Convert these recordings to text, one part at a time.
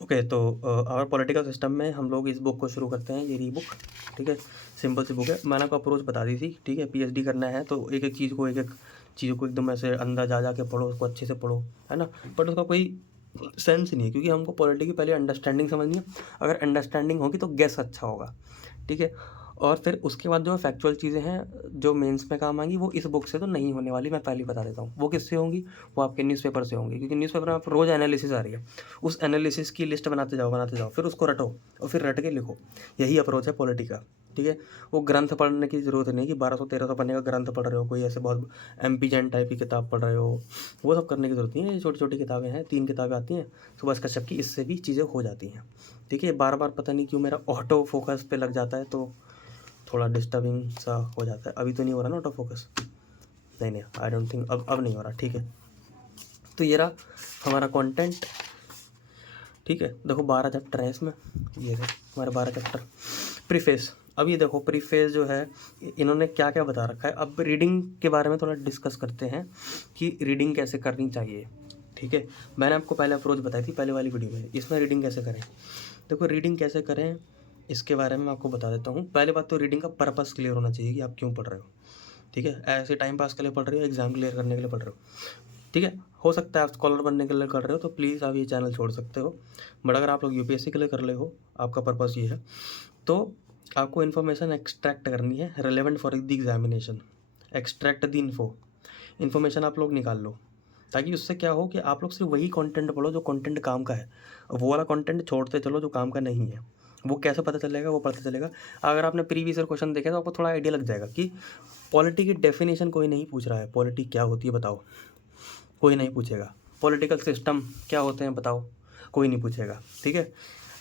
Okay, तो और political system में हम लोग इस बुक को शुरू करते हैं, ये रही बुक। ठीक है, सिंपल सी बुक है, मैंने आपको अप्रोच बता दी थी। ठीक है, पीएचडी करना है तो एक एक चीज़ को एकदम ऐसे अंदर जा के पढ़ो, उसको अच्छे से पढ़ो, है ना। बट उसका कोई सेंस नहीं है, क्योंकि हमको पॉलिटी की पहले अंडरस्टैंडिंग समझनी है। अगर अंडरस्टैंडिंग होगी तो गेस अच्छा होगा। ठीक है, और फिर उसके बाद जो फैक्चुअल चीज़ें हैं जो मेंस में काम आएंगी, वो इस बुक से तो नहीं होने वाली, मैं पहले ही बता देता हूँ। वो किससे होंगी? वो आपके न्यूज़पेपर से होंगी, क्योंकि न्यूज़पेपर में आप रोज़ एनालिसिस आ रही है। उस एनालिसिस की लिस्ट बनाते जाओ, फिर उसको रटो और फिर रट के लिखो। यही अप्रोच है पॉलिटी का। ठीक है, वो ग्रंथ पढ़ने की ज़रूरत नहीं कि 1200-1300 पन्ने का ग्रंथ पढ़ रहे हो, कोई ऐसे बहुत एमपी जैन टाइप की किताब पढ़ रहे हो, वो सब करने की ज़रूरत नहीं है। ये छोटी छोटी किताबें हैं, 3 किताबें आती हैं सुभाष कश्यप की, इससे भी चीज़ें हो जाती हैं। ठीक है, बार बार पता नहीं क्यों मेरा ऑटो फोकस पे लग जाता है, तो थोड़ा डिस्टर्बिंग सा हो जाता है। अभी तो नहीं हो रहा ना ऑटो फोकस? नहीं, आई डोंट थिंक अब नहीं हो रहा। ठीक है, तो ये रहा हमारा कंटेंट। ठीक है, देखो 12 चैप्टर है इसमें, ये रहे हमारे 12 चैप्टर। प्रीफेस, अब ये देखो प्रीफेस जो है इन्होंने क्या क्या बता रखा है। अब रीडिंग के बारे में थोड़ा डिस्कस करते हैं कि रीडिंग कैसे करनी चाहिए। ठीक है, मैंने आपको पहले अप्रोच बताई थी पहले वाली वीडियो में, इसमें रीडिंग कैसे करें। देखो रीडिंग कैसे करें इसके बारे में मैं आपको बता देता हूँ। पहले बात तो रीडिंग का पर्पस क्लियर होना चाहिए कि आप क्यों पढ़ रहे हो। ठीक है, ऐसे टाइम पास के लिए पढ़ रहे हो, एग्जाम क्लियर करने के लिए पढ़ रहे हो। ठीक है, हो सकता है आप स्कॉलर बनने के लिए कर रहे हो तो प्लीज़ आप ये चैनल छोड़ सकते हो। बट अगर आप लोग यूपीएससी के लिए कर रहे हो, आपका पर्पस ये है, तो आपको इन्फॉर्मेशन एक्सट्रैक्ट करनी है relevant for the examination. Extract the information आप लोग निकाल लो, ताकि उससे क्या हो कि आप लोग सिर्फ वही कंटेंट पढ़ो जो कंटेंट काम का है। वो वाला कंटेंट छोड़ते चलो जो काम का नहीं है। वो कैसे पता चलेगा? वो पता चलेगा अगर आपने प्रीवियस ईयर क्वेश्चन देखे तो आपको थोड़ा आइडिया लग जाएगा कि पॉलिटी की डेफिनेशन कोई नहीं पूछ रहा है, पॉलिटी क्या होती है बताओ, कोई नहीं पूछेगा। पॉलिटिकल सिस्टम क्या होते हैं बताओ, कोई नहीं पूछेगा। ठीक है,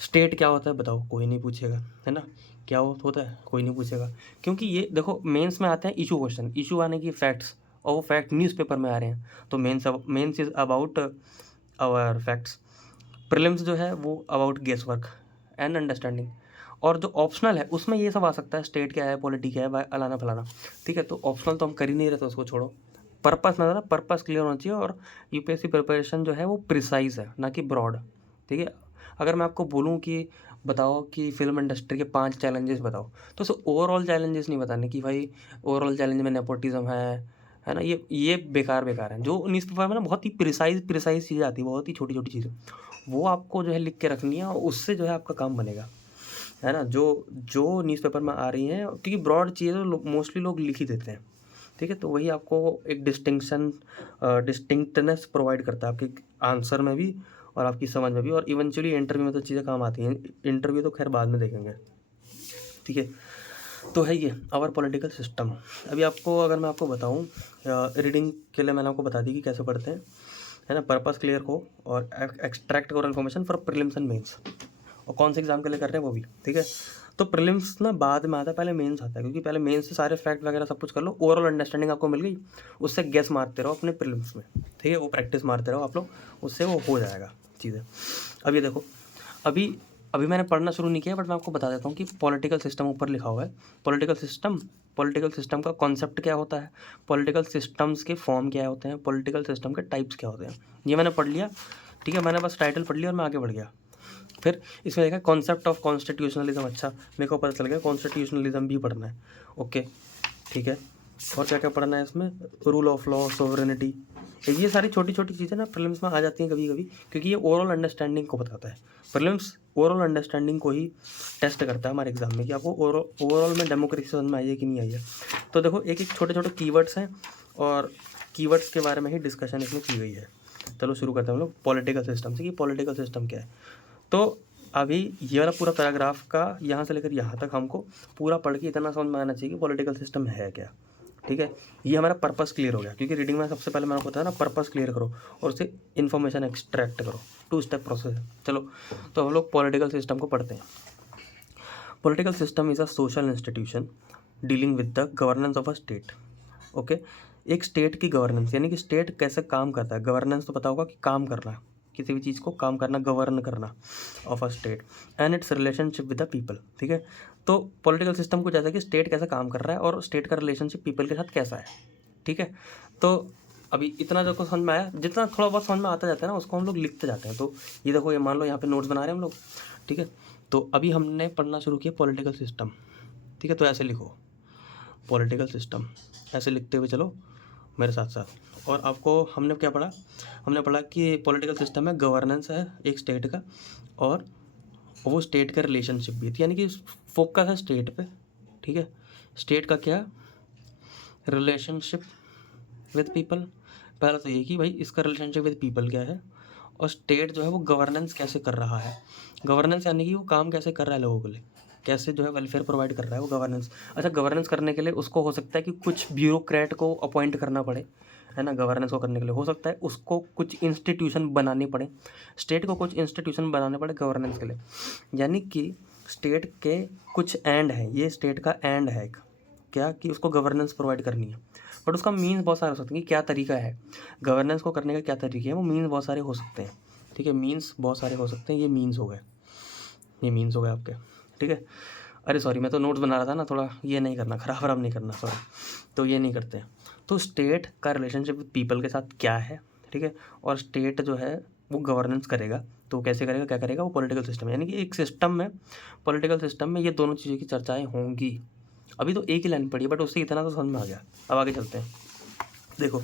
स्टेट क्या होता है बताओ, कोई नहीं पूछेगा, है ना। क्या होता है, कोई नहीं पूछेगा। क्योंकि ये देखो मेंस में आते हैं इशू क्वेश्चन, इशू आने की फैक्ट्स, और वो फैक्ट न्यूज़पेपर में आ रहे हैं। तो mains is about our facts. Prelims जो है वो about guess work and understanding. और जो ऑप्शनल है उसमें ये सब आ सकता है, स्टेट क्या है, पॉलिटी क्या है, अलाना फलाना। ठीक है, तो ऑप्शनल तो हम कर ही नहीं रहे, तो उसको छोड़ो। पर्पस में ना, पर्पस क्लियर होना चाहिए। और यूपीएससी प्रिपरेशन जो है वो प्रिसाइज है, ना कि ब्रॉड। ठीक है, अगर मैं आपको बोलूँ कि बताओ कि फिल्म इंडस्ट्री के 5 चैलेंजेस बताओ, तो उसे ओवरऑल चैलेंजेस नहीं बताने कि भाई ओवरऑल चैलेंज में नेपोटिज्म है ना, ये बेकार हैं। जो न्यूज़पेपर में ना बहुत ही प्रिसाइज चीज़ें आती है, बहुत ही छोटी छोटी चीज़ें, वो आपको जो है लिख के रखनी है, और उससे जो है आपका काम बनेगा, है ना। जो जो न्यूज़पेपर में आ रही हैं, क्योंकि ब्रॉड चीज़ें मोस्टली लोग लिख ही देते हैं। ठीक है, तो वही आपको एक डिस्टिंक्टनेस प्रोवाइड करता है आपके आंसर में भी और आपकी समझ में भी, और इवेंचुअली इंटरव्यू में तो चीज़ें काम आती हैं। इंटरव्यू तो खैर बाद में देखेंगे। ठीक है, तो है ये आवर पॉलिटिकल सिस्टम। अभी आपको अगर मैं आपको बताऊं, रीडिंग के लिए मैंने आपको बता दी कि कैसे पढ़ते हैं, है ना। पर्पस क्लियर हो और एक्सट्रैक्ट करो information for prelims and mains, और कौन से एग्जाम के लिए कर रहे हैं वो भी। ठीक है, तो प्रीलिम्स ना बाद में आता है, पहले मेंस आता है, क्योंकि पहले मेंस से सारे फैक्ट वगैरह सब कुछ कर लो, ओवरऑल अंडरस्टैंडिंग आपको मिल गई, उससे गेस मारते रहो अपने प्रीलिम्स में। ठीक है, वो प्रैक्टिस मारते रहो आप लोग, उससे वो हो जाएगा चीज़ें। अब ये देखो, अभी अभी मैंने पढ़ना शुरू नहीं किया, बट मैं आपको बता देता हूँ कि पॉलिटिकल सिस्टम ऊपर लिखा हुआ है। पॉलिटिकल सिस्टम का कॉन्सेप्ट क्या होता है, पॉलिटिकल सिस्टम्स के फॉर्म क्या होते हैं, पॉलिटिकल सिस्टम के टाइप्स क्या होते हैं, ये मैंने पढ़ लिया। ठीक है, मैंने बस टाइटल पढ़ लिया और मैं आगे बढ़ गया। फिर इसमें देखा कॉन्सेप्ट ऑफ कॉन्स्टिट्यूशनलिज्म, अच्छा मेरे को पता चल गया कॉन्स्टिट्यूशनलिज्म भी पढ़ना है। ओके, ठीक है, और क्या क्या पढ़ना है इसमें, रूल ऑफ लॉ, सोवरेनिटी, ये सारी छोटी छोटी चीज़ें ना प्रीलिम्स में आ जाती हैं कभी कभी, क्योंकि ये ओवरऑल अंडरस्टैंडिंग को बताता है। प्रीलिम्स ओवरऑल अंडरस्टैंडिंग को ही टेस्ट करता है हमारे एग्जाम में, कि आपको ओवरऑल में डेमोक्रेसी समझ में आई है कि नहीं आई है। तो देखो एक एक छोटे छोटे कीवर्ड्स हैं, और कीवर्ड्स के बारे में ही डिस्कशन इसमें की गई है। चलो शुरू करते हैं हम लोग पॉलिटिकल सिस्टम से, कि पॉलिटिकल सिस्टम क्या है। तो अभी ये वाला पूरा पैराग्राफ का यहाँ से लेकर यहाँ तक हमको पूरा पढ़ के इतना समझ में आना चाहिए कि पॉलिटिकल सिस्टम है क्या। ठीक है, ये हमारा पर्पस क्लियर हो गया, क्योंकि रीडिंग में सबसे पहले मैंने बताया ना, पर्पस क्लियर करो और उससे इन्फॉर्मेशन एक्सट्रैक्ट करो, 2 स्टेप प्रोसेस है। चलो, तो हम लोग पॉलिटिकल सिस्टम को पढ़ते हैं। Political system is a social institution dealing with the governance of a state. Okay, एक स्टेट की गवर्नेंस, यानी कि स्टेट कैसे काम करता है। गवर्नेंस तो पता होगा कि काम करना, किसी भी चीज़ को काम करना, गवर्न करना, of a state and it's relationship with the people. ठीक है, तो पॉलिटिकल सिस्टम को जैसा कि स्टेट कैसे काम कर रहा है और स्टेट का रिलेशनशिप पीपल के साथ कैसा है। ठीक है, तो अभी इतना जो समझ में आया, जितना थोड़ा बहुत समझ में आता जाता है ना उसको हम लोग लिखते जाते हैं। तो ये देखो, ये मान लो यहाँ पे नोट्स बना रहे हैं हम लोग, ठीक है। तो अभी हमने पढ़ना शुरू किया पॉलिटिकल सिस्टम, ठीक है। तो ऐसे लिखो पॉलिटिकल सिस्टम, ऐसे लिखते हुए चलो मेरे साथ साथ। और आपको हमने क्या पढ़ा, हमने पढ़ा कि पॉलिटिकल सिस्टम में गवर्नेंस है एक स्टेट का, और वो स्टेट का रिलेशनशिप भी है, यानी कि फोकस है स्टेट पे, ठीक है। स्टेट का क्या रिलेशनशिप विद पीपल, पहला तो ये कि भाई इसका रिलेशनशिप विद पीपल क्या है, और स्टेट जो है वो गवर्नेंस कैसे कर रहा है। गवर्नेंस यानी कि वो काम कैसे कर रहा है लोगों के लिए, कैसे जो है वेलफेयर प्रोवाइड कर रहा है वो गवर्नेंस। अच्छा, गवर्नेंस करने के लिए उसको हो सकता है कि कुछ ब्यूरोक्रेट को अपॉइंट करना पड़े, है ना। गवर्नेंस को करने के लिए हो सकता है उसको कुछ इंस्टीट्यूशन बनाने पड़े, स्टेट को कुछ इंस्टीट्यूशन बनाने पड़े गवर्नेंस के लिए। यानी कि स्टेट के कुछ एंड है, ये स्टेट का एंड है क्या, कि उसको गवर्नेंस प्रोवाइड करनी है। बट उसका मीन्स बहुत सारे हो सकते हैं कि क्या तरीका है गवर्नेंस को करने का, क्या तरीके हैं, वो मीन्स बहुत सारे हो सकते हैं, ठीक है। मीन्स बहुत सारे हो सकते हैं, ये मीन्स हो गए, ये मीन्स हो गए आपके, ठीक है। अरे सॉरी, मैं तो नोट्स बना रहा था ना, थोड़ा ये नहीं करना, ख़राब नहीं करना, सॉरी। तो ये नहीं करते। तो स्टेट का रिलेशनशिप विद पीपल के साथ क्या है, ठीक है। और स्टेट जो है वो गवर्नेंस करेगा, तो कैसे करेगा, क्या करेगा, वो पॉलिटिकल सिस्टम, यानी कि एक सिस्टम में, पॉलिटिकल सिस्टम में ये दोनों चीज़ों की चर्चाएँ होंगी। अभी तो एक ही लाइन पढ़ी है, बट उससे इतना तो समझ में आ गया। अब आगे चलते हैं। देखो,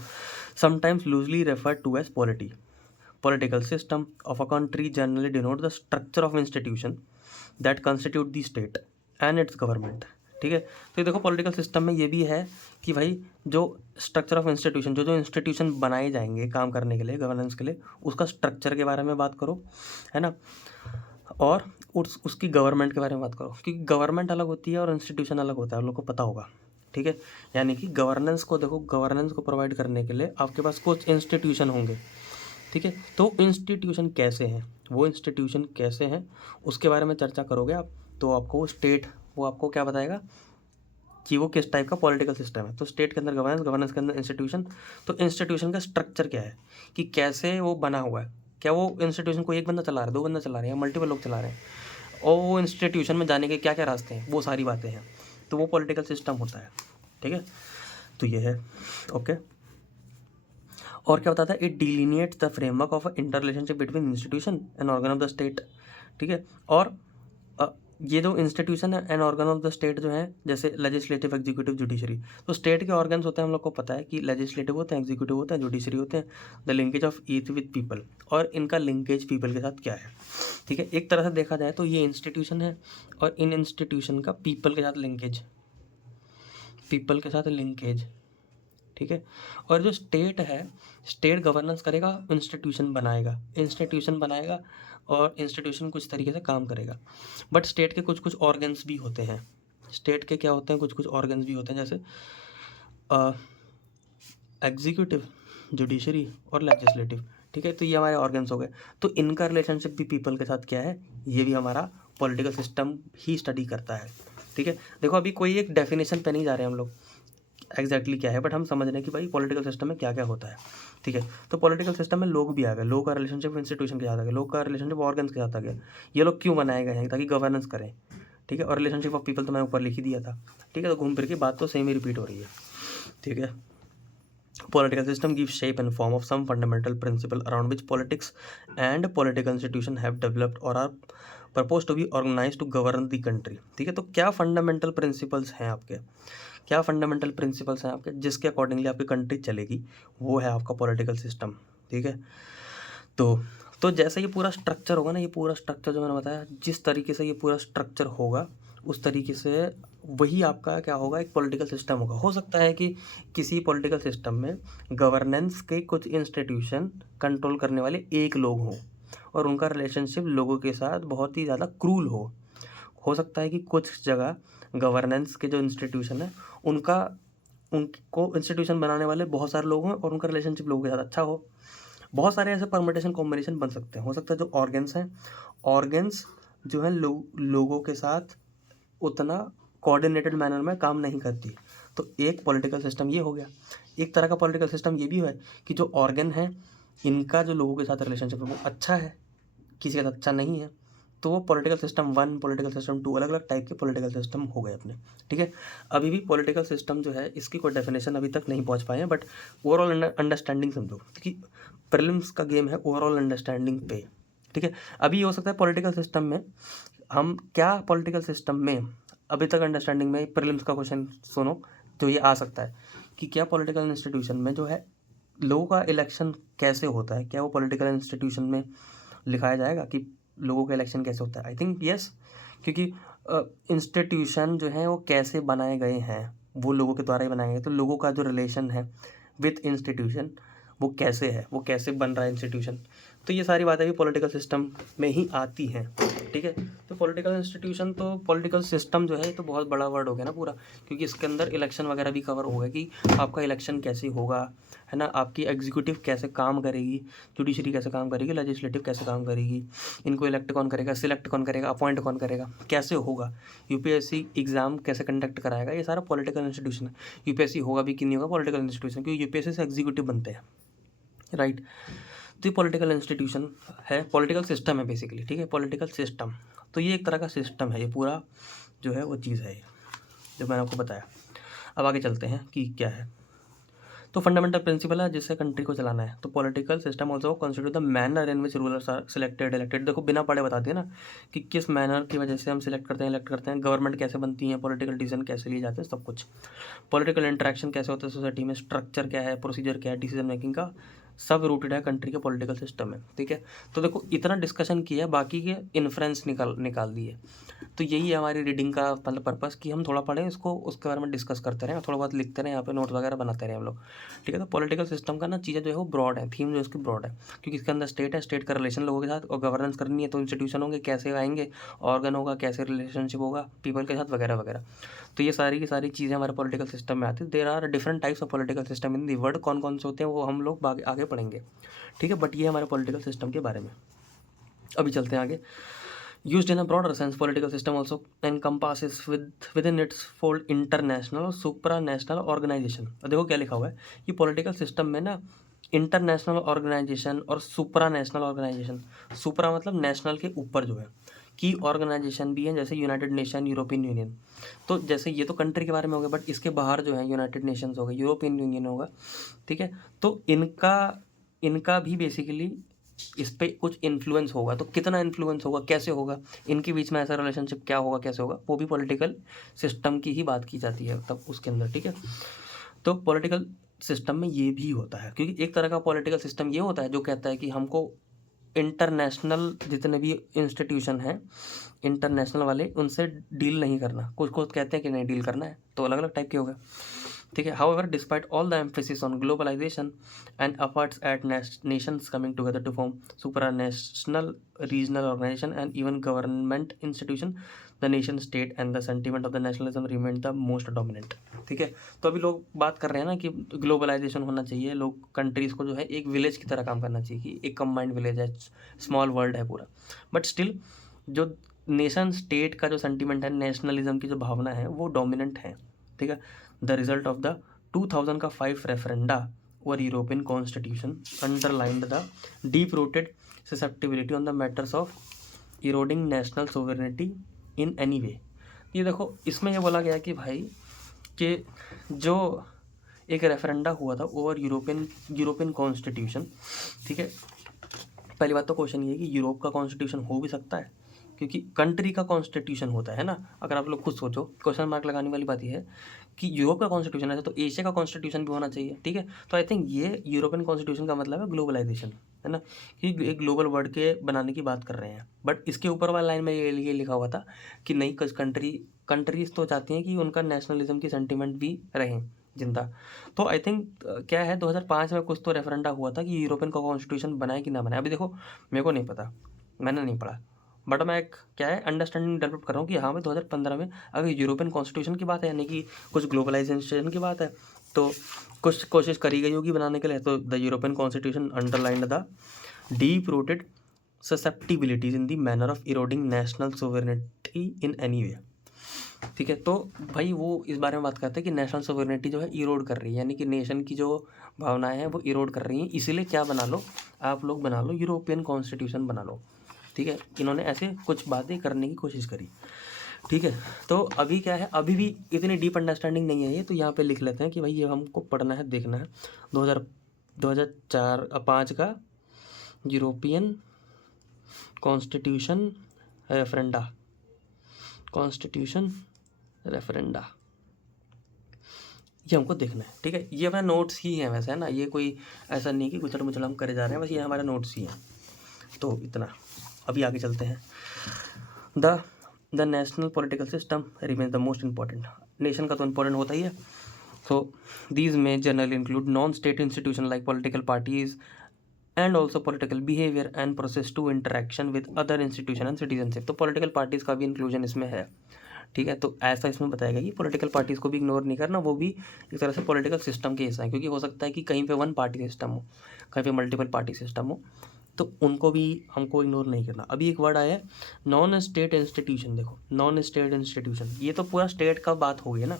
sometimes loosely referred to as polity, political system of a country generally denote the structure of institution that constitute the state and its government, ठीक है। तो ये देखो पॉलिटिकल सिस्टम में ये भी है कि भाई जो स्ट्रक्चर ऑफ इंस्टीट्यूशन, जो इंस्टीट्यूशन बनाए जाएंगे काम करने के लिए, गवर्नेंस के लिए, उसका स्ट्रक्चर के बारे में बात करो, है ना। और उसकी गवर्नमेंट के बारे में बात करो, क्योंकि गवर्नमेंट अलग होती है और इंस्टीट्यूशन अलग होता है, आप लोग को पता होगा, ठीक है। यानी कि गवर्नेंस को देखो, गवर्नेंस को प्रोवाइड करने के लिए आपके पास कुछ इंस्टीट्यूशन होंगे, ठीक है। तो इंस्टीट्यूशन कैसे हैं, वो इंस्टीट्यूशन कैसे हैं उसके बारे में चर्चा करोगे आप, तो आपको स्टेट, वो आपको क्या बताएगा कि वो किस टाइप का पॉलिटिकल सिस्टम है। तो स्टेट के अंदर गवर्नेंस, गवर्नेंस के अंदर इंस्टीट्यूशन, तो इंस्टीट्यूशन का स्ट्रक्चर क्या है, कि कैसे वो बना हुआ है, क्या वो इंस्टीट्यूशन को एक बंदा चला रहा है, दो बंदा चला रहे हैं, मल्टीपल लोग चला रहे हैं, और वो इंस्टीट्यूशन में जाने के क्या क्या रास्ते हैं, वो सारी बातें हैं। तो वो पॉलिटिकल सिस्टम होता है, ठीक है। तो ये है, ओके। और क्या बताता है, it delineates the framework of inter relationship between institution and organ of the state, ठीक है। और ये जो इंस्टीट्यूशन है and organ of the state जो है, जैसे लेजिस्लेटिव, एग्जीक्यूटिव, जुडिशरी, तो स्टेट के ऑर्गन्स होते हैं, हम लोग को पता है कि लेजिस्लेटिव होते हैं, एग्जीक्यूटिव होते हैं, जुडिशरी होते हैं। The linkage of each with people, और इनका लिंकेज पीपल के साथ क्या है, ठीक है। एक तरह से देखा जाए तो ये इंस्टीट्यूशन है, और इन इंस्टीट्यूशन का पीपल के साथ लिंकेज, पीपल के साथ लिंकेज, ठीक है। और जो स्टेट है, स्टेट गवर्नेंस करेगा, इंस्टीट्यूशन बनाएगा, इंस्टीट्यूशन बनाएगा, और इंस्टीट्यूशन कुछ तरीके से काम करेगा। बट स्टेट के कुछ कुछ ऑर्गन्स भी होते हैं, स्टेट के क्या होते हैं, कुछ कुछ ऑर्गन्स भी होते हैं, जैसे एग्जीक्यूटिव, जुडिशरी और लेजिस्लेटिव, ठीक है। तो ये हमारे ऑर्गन्स हो गए। तो इनका रिलेशनशिप भी पीपल के साथ क्या है, ये भी हमारा पॉलिटिकल सिस्टम ही स्टडी करता है, ठीक है। देखो अभी कोई एक डेफिनेशन पे नहीं जा रहे हम लोग एग्जैक्टली क्या है, बट हम समझ रहे हैं कि भाई पॉलिटिकल सिस्टम में क्या क्या होता है, ठीक है। तो पॉलिटिकल सिस्टम में लोग भी आ गए, लोग का रिलेशनशिप इंस्टीट्यूशन के साथ आ गया, लोग का रिलेशनशिप ऑर्गन्स के साथ आ गया। ये लोग क्यों बनाए गए हैं, ताकि गवर्नेंस करें, ठीक है। और रिलेशनशिप ऑफ पीपल तो मैंने ऊपर लिख ही दिया था, ठीक है। तो घूम फिर के बात तो सेम ही रिपीट हो रही है, ठीक है। Political system gives shape and form of some fundamental principle around which politics and political institution have developed or are proposed to be organized to govern the country, ठीक है। तो क्या फंडामेंटल प्रिंसिपल्स हैं आपके, क्या फंडामेंटल प्रिंसिपल्स हैं आपके, जिसके अकॉर्डिंगली आपकी कंट्री चलेगी, वो है आपका पॉलिटिकल सिस्टम, ठीक है। तो जैसे ये पूरा स्ट्रक्चर होगा ना, ये पूरा स्ट्रक्चर जो मैंने बताया, जिस तरीके से ये पूरा स्ट्रक्चर होगा, उस तरीके से वही आपका क्या होगा, एक पॉलिटिकल सिस्टम होगा। हो सकता है कि किसी पॉलिटिकल सिस्टम में गवर्नेंस के कुछ इंस्टीट्यूशन कंट्रोल करने वाले एक लोग हों, और उनका रिलेशनशिप लोगों के साथ बहुत ही ज़्यादा क्रूल हो सकता है कि कुछ जगह गवर्नेंस के जो इंस्टीट्यूशन है उनको इंस्टीट्यूशन बनाने वाले बहुत सारे लोग हों, और उनका रिलेशनशिप लोगों के साथ अच्छा हो। बहुत सारे ऐसे परमुटेशन कॉम्बिनेशन बन सकते हैं। हो सकता है जो ऑर्गन्स हैं, ऑर्गन्स जो है लोगों के साथ उतना कोऑर्डिनेटेड मैनर में काम नहीं करती, तो एक पॉलिटिकल सिस्टम ये हो गया। एक तरह का पॉलिटिकल सिस्टम ये भी है कि जो ऑर्गन है, इनका जो लोगों के साथ रिलेशनशिप है वो अच्छा है, किसी का अच्छा नहीं है, तो वो पॉलिटिकल सिस्टम 1, पॉलिटिकल सिस्टम 2, अलग अलग टाइप के पॉलिटिकल सिस्टम हो गए अपने, ठीक है। अभी भी पॉलिटिकल सिस्टम जो है इसकी कोई डेफिनेशन अभी तक नहीं पहुंच पाए हैं, बट ओवरऑल अंडरस्टैंडिंग समझो कि प्रीलिम्स का गेम है ओवरऑल अंडरस्टैंडिंग पे, ठीक है। अभी ये हो सकता है पॉलिटिकल सिस्टम में हम क्या, पॉलिटिकल सिस्टम में अभी तक अंडरस्टैंडिंग में प्रीलिम्स का क्वेश्चन सुनो जो ये आ सकता है कि क्या पॉलिटिकल इंस्टीट्यूशन में जो है लोगों का इलेक्शन कैसे होता है, क्या वो पॉलिटिकल इंस्टीट्यूशन में लिखाया जाएगा कि लोगों का इलेक्शन कैसे होता है। आई थिंक यस, क्योंकि इंस्टीट्यूशन जो है वो कैसे बनाए गए हैं, वो लोगों के द्वारा ही बनाए गए, तो लोगों का जो रिलेशन है विथ इंस्टीट्यूशन वो कैसे है, वो कैसे बन रहा है इंस्टीट्यूशन, तो ये सारी बातें भी पॉलिटिकल सिस्टम में ही आती हैं, ठीक है। तो पॉलिटिकल इंस्टीट्यूशन, तो पॉलिटिकल सिस्टम जो है तो बहुत बड़ा वर्ड हो गया ना पूरा, क्योंकि इसके अंदर इलेक्शन वगैरह भी कवर होगा कि आपका इलेक्शन कैसे होगा, है ना, आपकी एग्जीक्यूटिव कैसे काम करेगी, जुडिशरी कैसे काम करेगी, लेजिस्लेटिव कैसे काम करेगी, इनको इलेक्ट कौन करेगा, सिलेक्ट कौन करेगा, अपॉइंट कौन करेगा, कैसे होगा, यूपीएससी एग्जाम कैसे कंडक्ट कराएगा, ये सारा पॉलिटिकल इंस्टीट्यूशन है। यूपीएससी होगा भी कि नहीं होगा, पॉलिटिकल इंस्टीट्यूशन, क्योंकि यूपीएससी से एग्जीक्यूटिव बनते हैं, राइट। तो ये पॉलिटिकल इंस्टीट्यूशन है, पॉलिटिकल सिस्टम है बेसिकली, ठीक है, पॉलिटिकल सिस्टम। तो ये एक तरह का सिस्टम है, ये पूरा जो है वो चीज़ है जो मैंने आपको बताया। अब आगे चलते हैं कि क्या है। तो फंडामेंटल प्रिंसिपल है जिससे कंट्री को चलाना है। तो political system also constitute the manner in which rulers are selected elected. देखो बिना पढ़े बताते हैं ना कि किस मैनर की वजह से हम सिलेक्ट करते हैं, इलेक्ट करते हैं, गवर्नमेंट कैसे बनती है, पॉलिटिकल डिसीजन कैसे लिए जाते हैं, सब कुछ। पॉलिटिकल इंटरेक्शन कैसे होता है सोसाइटी में, स्ट्रक्चर क्या है, प्रोसीजर क्या है डिसीजन मेकिंग का, सब रूटेड है कंट्री के पॉलिटिकल सिस्टम में, ठीक है। तो देखो इतना डिस्कशन किया, बाकी के इन्फ्रेंस निकाल दिए। तो यही है हमारी रीडिंग का मतलब पर्पस कि हम थोड़ा पढ़ें इसको, उसके बारे में डिस्कस करते रहें, थोड़ा बहुत लिखते रहें, यहाँ पे नोट वगैरह बनाते रहें हम लोग, ठीक है। तो पॉलिटिकल सिस्टम का ना चीज़ें जो है वो ब्रॉड है, थीम जो है उसकी ब्रॉड है, क्योंकि इसके अंदर स्टेट है, स्टेट का रिलेशन लोगों के साथ, और गवर्नेंस करनी है तो इंस्टीट्यूशन होंगे, कैसे आएंगे, ऑर्गन होगा, कैसे रिलेशनशिप होगा पीपल के साथ, वगैरह वगैरह। तो ये सारी की सारी चीज़ें हमारे पॉलिटिकल सिस्टम में आती है। There are different types of political system in the world, कौन कौन से होते हैं वो हम लोग आगे पढ़ेंगे, ठीक है। बट ये हमारे पॉलिटिकल सिस्टम के बारे में। अभी चलते हैं आगे। Used in a broader sense, political system also encompasses within its fold international और supranational organization। और देखो क्या लिखा हुआ है कि पॉलिटिकल सिस्टम में ना इंटरनेशनल ऑर्गेनाइजेशन और सुप्रानेशनल ऑर्गेनाइजेशन, सुप्रा मतलब नेशनल के ऊपर जो है, की ऑर्गेनाइजेशन भी है, जैसे यूनाइटेड नेशन, यूरोपियन यूनियन। तो जैसे ये तो कंट्री के बारे में हो गया, बट इसके बाहर जो है यूनाइटेड नेशंस होगा, यूरोपियन यूनियन होगा, ठीक है। तो इनका भी बेसिकली इस पर कुछ इन्फ्लुएंस होगा, तो कितना इन्फ्लुएंस होगा, कैसे होगा, इनके बीच में ऐसा रिलेशनशिप क्या होगा, कैसे होगा, वो भी पॉलिटिकल सिस्टम की ही बात की जाती है तब उसके अंदर, ठीक है। तो पॉलिटिकल सिस्टम में ये भी होता है, क्योंकि एक तरह का पॉलिटिकल सिस्टम ये होता है जो कहता है कि हमको इंटरनेशनल जितने भी इंस्टीट्यूशन हैं इंटरनेशनल वाले, उनसे डील नहीं करना, कुछ कुछ कहते हैं कि नहीं डील करना है, तो अलग अलग टाइप के हो गए, ठीक है। However despite all the emphasis on globalisation and efforts at nations coming together to form supranational regional organisation and even government institution, the nation state and the sentiment of the nationalism remain the most dominant, ठीक है। तो अभी लोग बात कर रहे हैं ना कि ग्लोबलाइजेशन होना चाहिए, लोग कंट्रीज़ को जो है एक विलेज की तरह काम करना चाहिए, कि एक कंबाइंड विलेज है, स्मॉल वर्ल्ड है पूरा, बट स्टिल जो नेशन स्टेट का जो सेंटिमेंट है, नेशनलिज्म की जो भावना है वो डोमिनेंट है, ठीक है। द रिजल्ट ऑफ द 2005 रेफरेंडा और European constitution underlined the deep rooted susceptibility on the matters of eroding national sovereignty in any वे। ये देखो इसमें ये बोला गया कि भाई कि जो एक रेफरेंडा हुआ था ओवर यूरोपियन कॉन्स्टिट्यूशन, ठीक है। पहली बात तो क्वेश्चन ये है कि यूरोप का कॉन्स्टिट्यूशन हो भी सकता है, क्योंकि कंट्री का कॉन्स्टिट्यूशन होता है ना। अगर आप लोग खुद सोचो, क्वेश्चन मार्क लगाने वाली बात यह है कि यूरोप का कॉन्स्टिट्यूशन है तो एशिया का कॉन्स्टिट्यूशन भी होना चाहिए, ठीक है। तो आई थिंक ये यूरोपियन कॉन्स्टिट्यूशन का मतलब है ग्लोबलाइजेशन, है ना, कि एक ग्लोबल वर्ल्ड के बनाने की बात कर रहे हैं। बट इसके ऊपर वाला लाइन में ये लिखा हुआ था कि नई कंट्रीज तो चाहती हैं कि उनका नेशनलिज्म की सेंटिमेंट भी रहें जिंदा। तो आई थिंक क्या है 2005 में कुछ तो रेफरेंडा हुआ था कि यूरोपियन का कॉन्स्टिट्यूशन बनाए कि ना बनाए। अभी देखो मेरे को नहीं पता, मैंने नहीं पढ़ा, बट मैं एक क्या है अंडरस्टैंडिंग डेवलप कर रहा हूँ कि हाँ भाई 2015 में अगर यूरोपियन कॉन्स्टिट्यूशन की बात है, यानी कि कुछ ग्लोबलाइजेशन की बात है, तो कुछ कोशिश करी गई होगी बनाने के लिए। तो the European constitution underlined the deep rooted susceptibilities in the manner of eroding national sovereignty in any way, ठीक है। तो भाई वो इस बारे में बात करते हैं कि नेशनल सोवरेनिटी जो है इरोड कर रही है, यानी कि नेशन की जो भावनाएं हैं वो इरोड कर रही हैं, इसीलिए क्या बना लो आप लोग, बना लो यूरोपियन कॉन्स्टिट्यूशन बना लो, ठीक है, इन्होंने ऐसे कुछ बातें करने की कोशिश करी। ठीक है, तो अभी क्या है, अभी भी इतनी डीप अंडरस्टैंडिंग नहीं है ये, तो यहाँ पे लिख लेते हैं कि भाई ये हमको पढ़ना है, देखना है। 2004-5 का यूरोपियन कॉन्स्टिट्यूशन रेफरेंडा, कॉन्स्टिट्यूशन रेफरेंडा, ये हमको देखना है। ठीक है, ये हमारे नोट्स ही हैं वैसे, है ना, ये कोई ऐसा नहीं कि कुचड़ मुचड़ हम करे जा रहे हैं, बस ये हमारे नोट्स ही हैं। तो इतना, अभी आगे चलते हैं। The national political system remains the most important. Nation का तो इम्पोर्टेंट होता ही है। So these may generally include non-state institutions like political parties and also political behavior and process to interaction with other institution and citizenship। तो political parties का भी inclusion इसमें है। ठीक है, तो ऐसा इसमें बताएगा कि पॉलिटिकल पार्टीज़ को भी इग्नोर नहीं करना, वो भी एक तरह से पॉलिटिकल सिस्टम के हिस्सा है, क्योंकि हो सकता है कि कहीं पे वन पार्टी सिस्टम हो, कहीं पे मल्टीपल पार्टी सिस्टम हो, तो उनको भी हमको इग्नोर नहीं करना। अभी एक वर्ड आया है नॉन स्टेट इंस्टीट्यूशन। देखो, नॉन स्टेट इंस्टीट्यूशन, ये तो पूरा स्टेट का बात हो गई ना,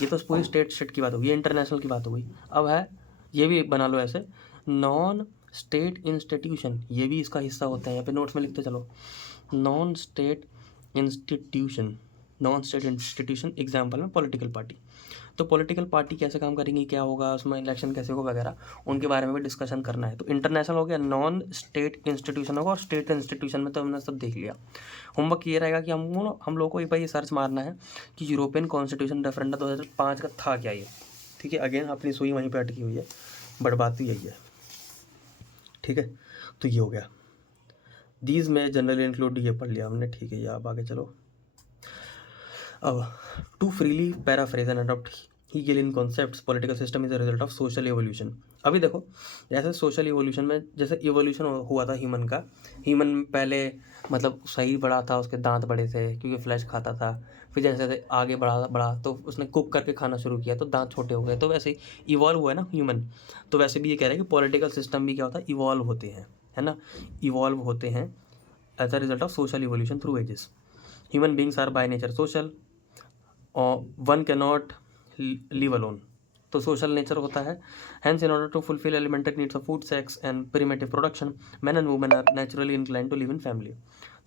ये तो पूरी स्टेट की बात होगी, इंटरनेशनल की बात हो गई। अब है, ये भी बना लो ऐसे, नॉन स्टेट इंस्टीट्यूशन, ये भी इसका हिस्सा होता है। यहाँ पे नोट्स में लिखते चलो, non state institution, non state institution example में पॉलिटिकल पार्टी। तो पॉलिटिकल पार्टी कैसे काम करेंगी, क्या होगा उसमें, इलेक्शन कैसे होगा वगैरह, उनके बारे में भी डिस्कशन करना है। तो इंटरनेशनल हो गया, नॉन स्टेट इंस्टीट्यूशन होगा, और स्टेट इंस्टीट्यूशन में तो हमने सब देख लिया। होमवर्क ये रहेगा कि हम लोग को एक बार ये सर्च मारना है कि यूरोपियन कॉन्स्टिट्यूशन रेफरेंडम 2005 का था क्या ये। ठीक है, अगेन अपनी सुई वहीं पर अटकी हुई है, बट बात तो यही है। ठीक है, तो ये हो गया। दीज में जनरली इंक्लूड, ये पढ़ लिया हमने। ठीक है, ये आप आगे चलो। अब to freely paraphrase and adopt Hegelian concepts, political system is a result of social evolution. अभी देखो, जैसे सोशल एवोल्यूशन में जैसे एवोल्यूशन हुआ था ह्यूमन का, ह्यूमन पहले मतलब सही बड़ा था, उसके दांत बड़े थे क्योंकि फ्लैश खाता था। फिर जैसे जैसे आगे बढ़ा बढ़ा तो उसने कुक करके खाना शुरू किया, तो दांत छोटे हो गए। तो वैसे इवॉल्व हुआ है ना ह्यूमन। तो वैसे भी ये कह रहे हैं कि पॉलिटिकल सिस्टम भी क्या होता है, इवॉल्व होते हैं, है ना, इवॉल्व होते हैं as a result of social evolution through ages. Human beings are by nature social, one can not live alone, तो सोशल नेचर होता है। Hence in order to fulfil elementary needs of food, sex and primitive production, man and women are naturally incline to live in family.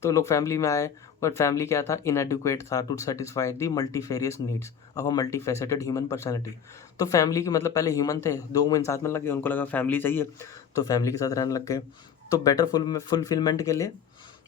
तो लोग family में आए, but family क्या था, inadequate था to satisfy the multifarious needs of a multifaceted human personality. तो family के मतलब पहले ह्यूमन थे, दो वुमेन साथ में लग गए, उनको लगा फैमिली चाहिए, तो फैमिली के साथ रहने लग गए। तो बेटर फुलफिलमेंट के लिए